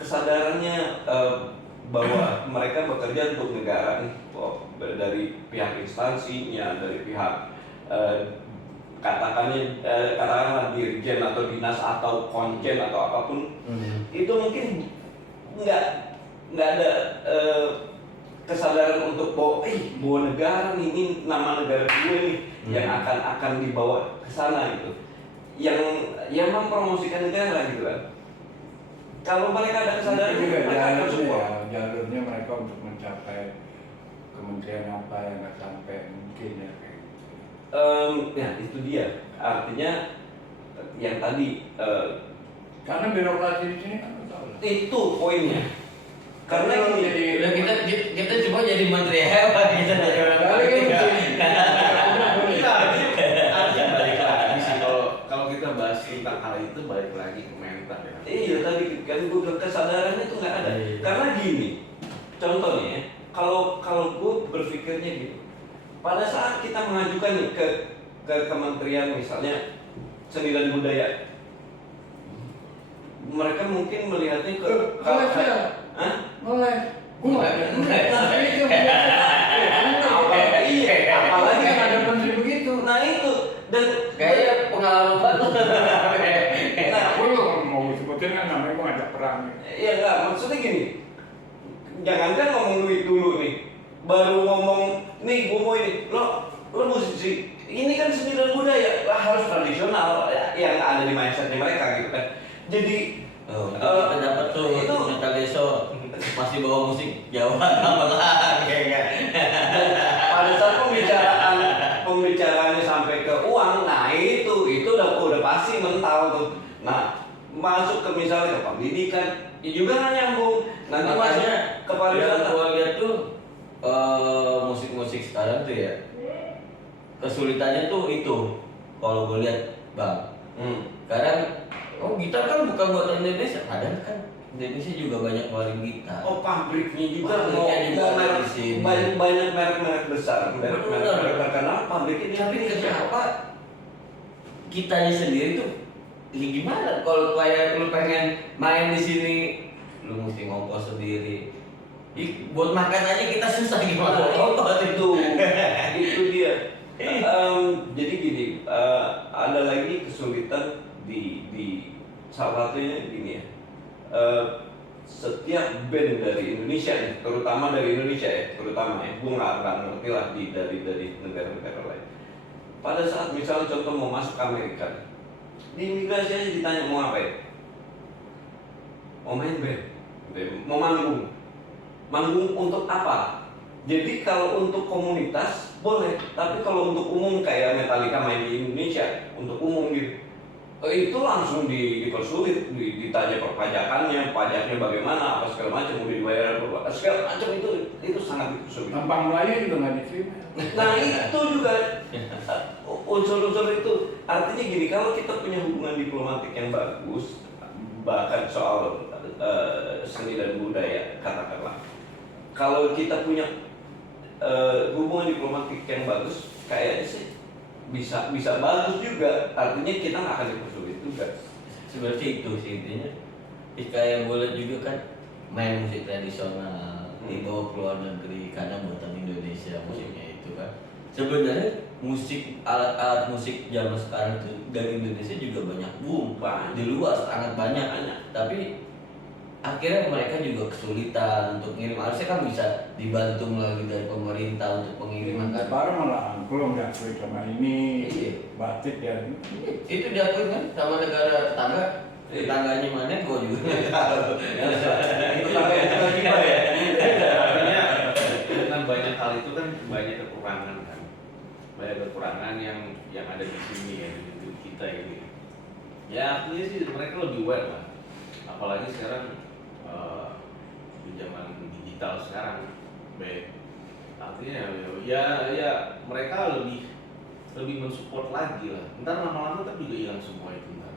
kesadarannya bahwa mereka bekerja untuk negara nih, dari pihak instansinya, dari pihak katakanlah dirjen atau dinas atau konjen atau apapun, itu mungkin nggak ada kesadaran untuk bawa negara nih, ini nama negara gue nih yang akan dibawa ke sana gitu, yang mempromosikan negara gitu kan. Kalau mereka ada kesadaran, juga mereka akan support. jalurnya mereka untuk mencapai kementerian apa yang nggak sampai mungkin ya kayak gitu. Ya itu dia artinya yang tadi Karena birokrasi di sini kan nggak tahu lah. itu poinnya. Karena Kalau ini jadi Udah kita coba jadi menteri apa kita jadi orang kali kan politik, ya. Artinya balik lagi sih kalau kita bahas tentang hal itu balik lagi ke mental ya. iya tadi kan gue bilang kesadarannya itu nggak ada. Iya. Karena gini, contohnya ya, kalau gue berpikirnya gitu, pada saat kita mengajukan nih ke kementerian misalnya seni dan budaya, mereka mungkin melihatnya ke ngeles ya, Hah? ngeles. Gue nggak ada ngeles. Nah itu Iya, apalagi kan ada menteri begitu. nah itu dan Kayaknya pengalaman banget. nah, Gue mau sebutin kan namanya gue ngajak perang. ya enggak, maksudnya gini, jangankan ngomong duit dulu nih, baru ngomong nih gue mau ini, lo musisi, ini kan seni dan budaya, lah harus tradisional yang ada di mindsetnya mereka gitu kan. Jadi Kita dapat tuh itu Nata Deso masih bawa musik Jawa apa lagi ya. pada saat pembicaraannya sampai ke uang, nah itu udah pasti mental tuh. Nah masuk ke misalnya ke pendidikan, ya juga nggak nyambung. Nanti masuk Makanya ke pariwisata. yang gua lihat tuh musik-musik sekarang tuh ya kesulitannya tuh itu kalau gua lihat Bang. Karena gitar kan bukan buatan Indonesia, padahal kan Indonesia juga banyak ngeluarin gitar. Oh pabriknya juga Pabriknya juga mau ada merek, di sini. banyak merek-merek besar, merek-merek terkenal pabriknya di Tapi Indonesia. kenapa kitanya sendiri tuh ini gimana? Kalau kayak lu pengen main di sini, lu mesti ngongkos sendiri. Buat makan aja kita susah gimana? Itu dia. Jadi gini, ada lagi kesulitan di salah satunya gini ya. Setiap band dari Indonesia nih, terutama dari Indonesia ya, gue nggak ngerti lah dari negara-negara lain. Pada saat misalnya contoh mau masuk Amerika, di imigrasi aja ditanya mau apa ya? Mau main band, mau manggung untuk apa? Jadi kalau untuk komunitas boleh, tapi kalau untuk umum kayak Metallica main di Indonesia untuk umum gitu, itu langsung dipersulit, ditanya perpajakannya, pajaknya bagaimana, apa segala macam, udah dibayar berapa, segala macam itu sangat dipersulit. Tampang Melayu juga nggak diterima. Nah itu juga unsur-unsur itu, artinya gini, kalau kita punya hubungan diplomatik yang bagus, bahkan soal seni dan budaya katakanlah, kalau kita punya hubungan diplomatik yang bagus, kayaknya sih bisa bagus juga, artinya kita nggak akan dipersulit juga. Sebenarnya itu sih intinya. Kayak boleh juga kan main musik tradisional dibawa ke luar negeri karena buatan Indonesia musiknya itu kan. Sebenarnya musik alat-alat musik zaman sekarang itu dari Indonesia juga banyak boom, di luar sangat banyak. Tapi akhirnya mereka juga kesulitan untuk ngirim. Harusnya kan bisa dibantu melalui dari pemerintah untuk pengiriman kan. Sekarang malah angklung diakui sama ini, Iya. batik ya. Itu diakui kan sama negara tetangga. Tetangganya mana gua juga nggak tahu. Itu kita gimana ya? Artinya dengan banyak hal itu kan banyak kekurangan kan, banyak kekurangan yang ada di sini ya, di kita ini. Ya artinya sih mereka lebih aware lah, apalagi sekarang di zaman digital sekarang, baik. Artinya ya mereka lebih mensupport lagi lah. Ntar lama-lama kan juga hilang semua itu ntar.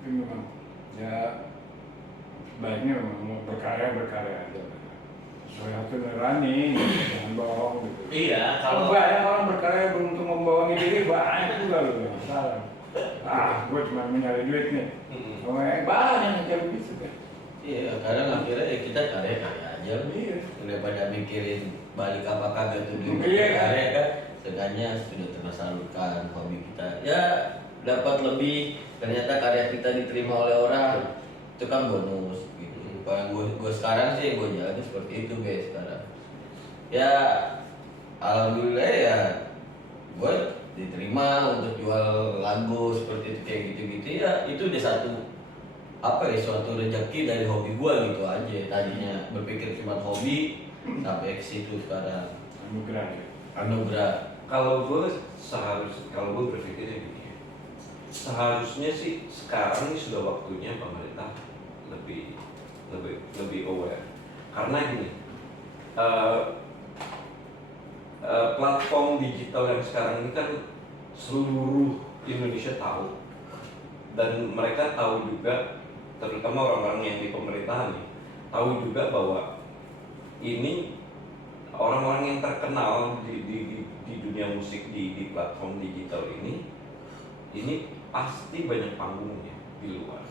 Tapi memang ya baiknya memang mau berkarya aja. Saya tuh nurani, jangan bohong gitu. Iya, Kalau kalau banyak orang berkarya beruntung membohongi diri, banyak juga loh yang salah. Gue cuma mencari duit nih. Oh, banyak yang begitu kan. Iya, kadang akhirnya ya kita karya-karya aja. Iya. Daripada mikirin balik apa kagak tuh duit Iya. karya kan. Seenggaknya sudah tersalurkan hobi kita. Ya dapat lebih, ternyata karya kita diterima oleh orang. Itu kan bonus gitu. Kalau gue sekarang sih gue jalan seperti itu guys sekarang. Ya alhamdulillah ya gue diterima untuk jual lagu seperti itu kayak gitu-gitu ya itu udah satu apa ya suatu rezeki dari hobi gue gitu aja. Tadinya berpikir cuma hobi sampai ke situ sekarang. Anugerah ya. Anugerah. Kalau gue berpikirnya gini ya, seharusnya sih sekarang ini sudah waktunya pemerintah lebih aware. Karena gini, platform digital yang sekarang ini kan seluruh Indonesia tahu, dan mereka tahu juga, terutama orang-orang yang di pemerintahan nih, tahu juga bahwa ini orang-orang yang terkenal di dunia musik di platform digital ini pasti banyak panggungnya di luar,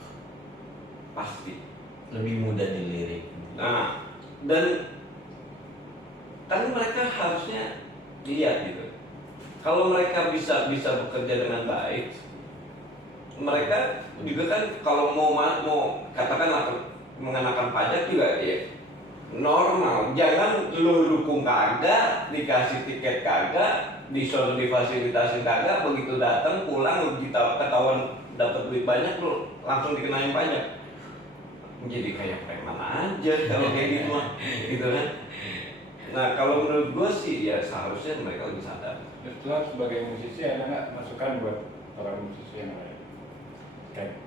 pasti Lebih mudah dilirik. Nah, dan kan mereka harusnya lihat gitu. Kalau mereka bisa bekerja dengan baik, mereka juga kan kalau mau katakanlah mengenakan pajak juga ya normal. Jangan lu dukung kagak, dikasih tiket kagak, difasilitasi kagak, begitu datang pulang kita ketahuan dapat duit banyak lu langsung dikenain pajak. Jadi kayak preman aja kalau kayak gitu mah, gitu kan. Nah kalau menurut gue sih ya seharusnya mereka lebih sadar. Setelah sebagai musisi ada nggak masukan buat para musisi yang lain? Kayak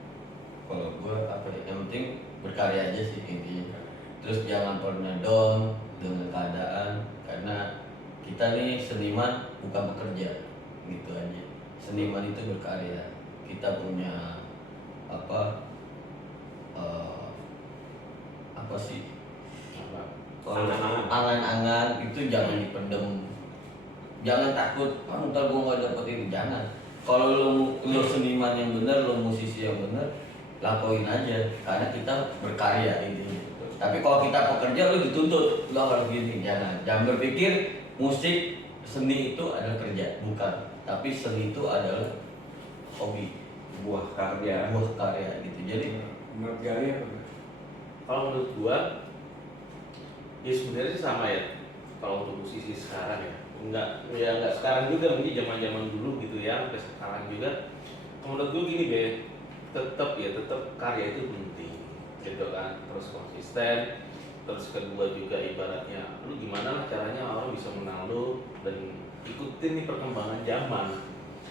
Kalau gue apa ya, yang penting berkarya aja sih intinya. Terus jangan pernah down dengan keadaan, karena kita nih seniman bukan bekerja gitu aja. Seniman itu berkarya. Kita punya apa apa sih, angan-angan itu jangan dipendem, jangan takut ntar gue nggak dapet ini, jangan. Kalau lo seniman yang benar, lo musisi yang benar, lakuin aja karena kita berkarya ini. Tapi kalau kita pekerja lo dituntut lo harus gini, jangan berpikir musik seni itu adalah kerja, bukan. Tapi seni itu adalah hobi, Buah karya. gitu. Jadi menurut Gali apa? kalau menurut gua ya sebenarnya sih sama ya. Kalau untuk musisi sekarang ya nggak sekarang juga, mungkin zaman dulu gitu ya, sampai sekarang juga. Menurut gua gini deh, tetap karya itu penting gitu kan, terus konsisten. Terus kedua juga ibaratnya lu gimana lah caranya orang bisa mengenal lu dan ikutin nih perkembangan zaman.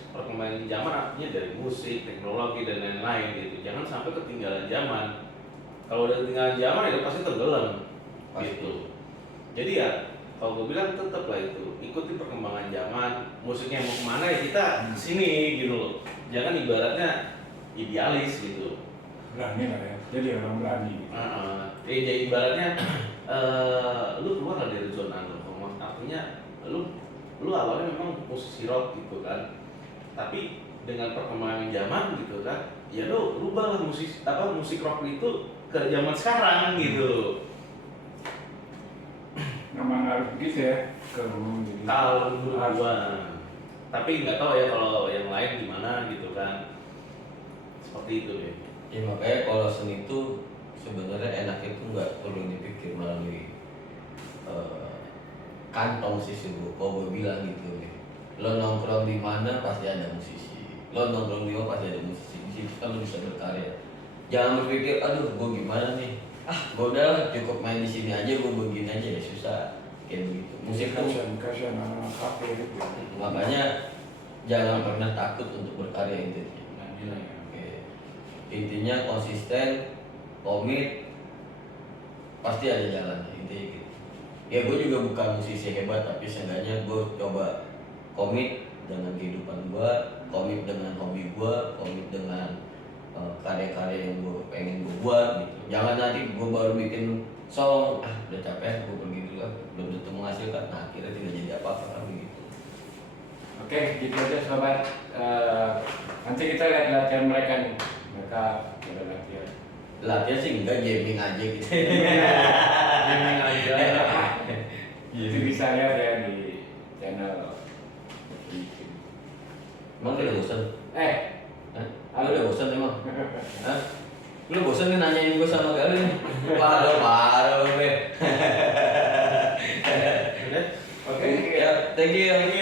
Perkembangan zaman artinya dari musik, teknologi dan lain-lain gitu. Jangan sampai ketinggalan zaman. Kalau udah ketinggalan zaman itu pasti tenggelam gitu. Jadi ya kalau gue bilang tetap lah itu ikuti perkembangan zaman. Musiknya mau kemana ya kita sini gitu loh. Jangan ibaratnya idealis gitu. Berani lah ya. Jadi orang berani. Jadi ibaratnya lu keluar lah dari zona lu. Artinya lu awalnya memang musisi rock gitu kan. Tapi dengan perkembangan zaman gitu kan, ya lu rubahlah musik rock itu ke zaman sekarang gitu. Memang harus begitu ya. Kalau menurut gua, tapi nggak tahu ya kalau yang lain gimana gitu kan. Seperti itu deh. ya makanya kalau seni itu sebenarnya enaknya itu nggak perlu dipikir melalui kantong sih sih kalau gue bilang gitu nih. Lo nongkrong di mana pasti ada musisi, lo nongkrong di mana pasti ada musisi. Di situ kan lo bisa berkarya. Jangan berpikir aduh gue gimana nih, gue udah cukup main di sini aja, gue begini aja ya susah kayak begitu. Musik tuh kasihan anak kafe gitu. makanya jangan pernah takut untuk berkarya intinya. Oke. Intinya konsisten, komit, pasti ada jalannya intinya gitu. Ya gue juga bukan musisi hebat, tapi seenggaknya gue coba komit dengan kehidupan gue, komit dengan hobi gue, komit dengan karya-karya yang gue pengen gue buat gitu. Jangan nanti gue baru bikin song, udah capek gue pergi dulu. juga belum tentu menghasilkan. Nah akhirnya tidak jadi apa-apa kan begitu. Oke, gitu aja sobat. Nanti kita lihat latihan mereka nih. Mereka udah latihan. Latihan sih enggak, gaming aja gitu. Gaming aja. Itu bisa lihat ya di channel. Emang lu udah bosan? Eh, Lu udah bosan emang? Hah? Lu bosan nih nanyain gue sama Galuh nih? Parah, be. Udah? oke. Ya, thank you.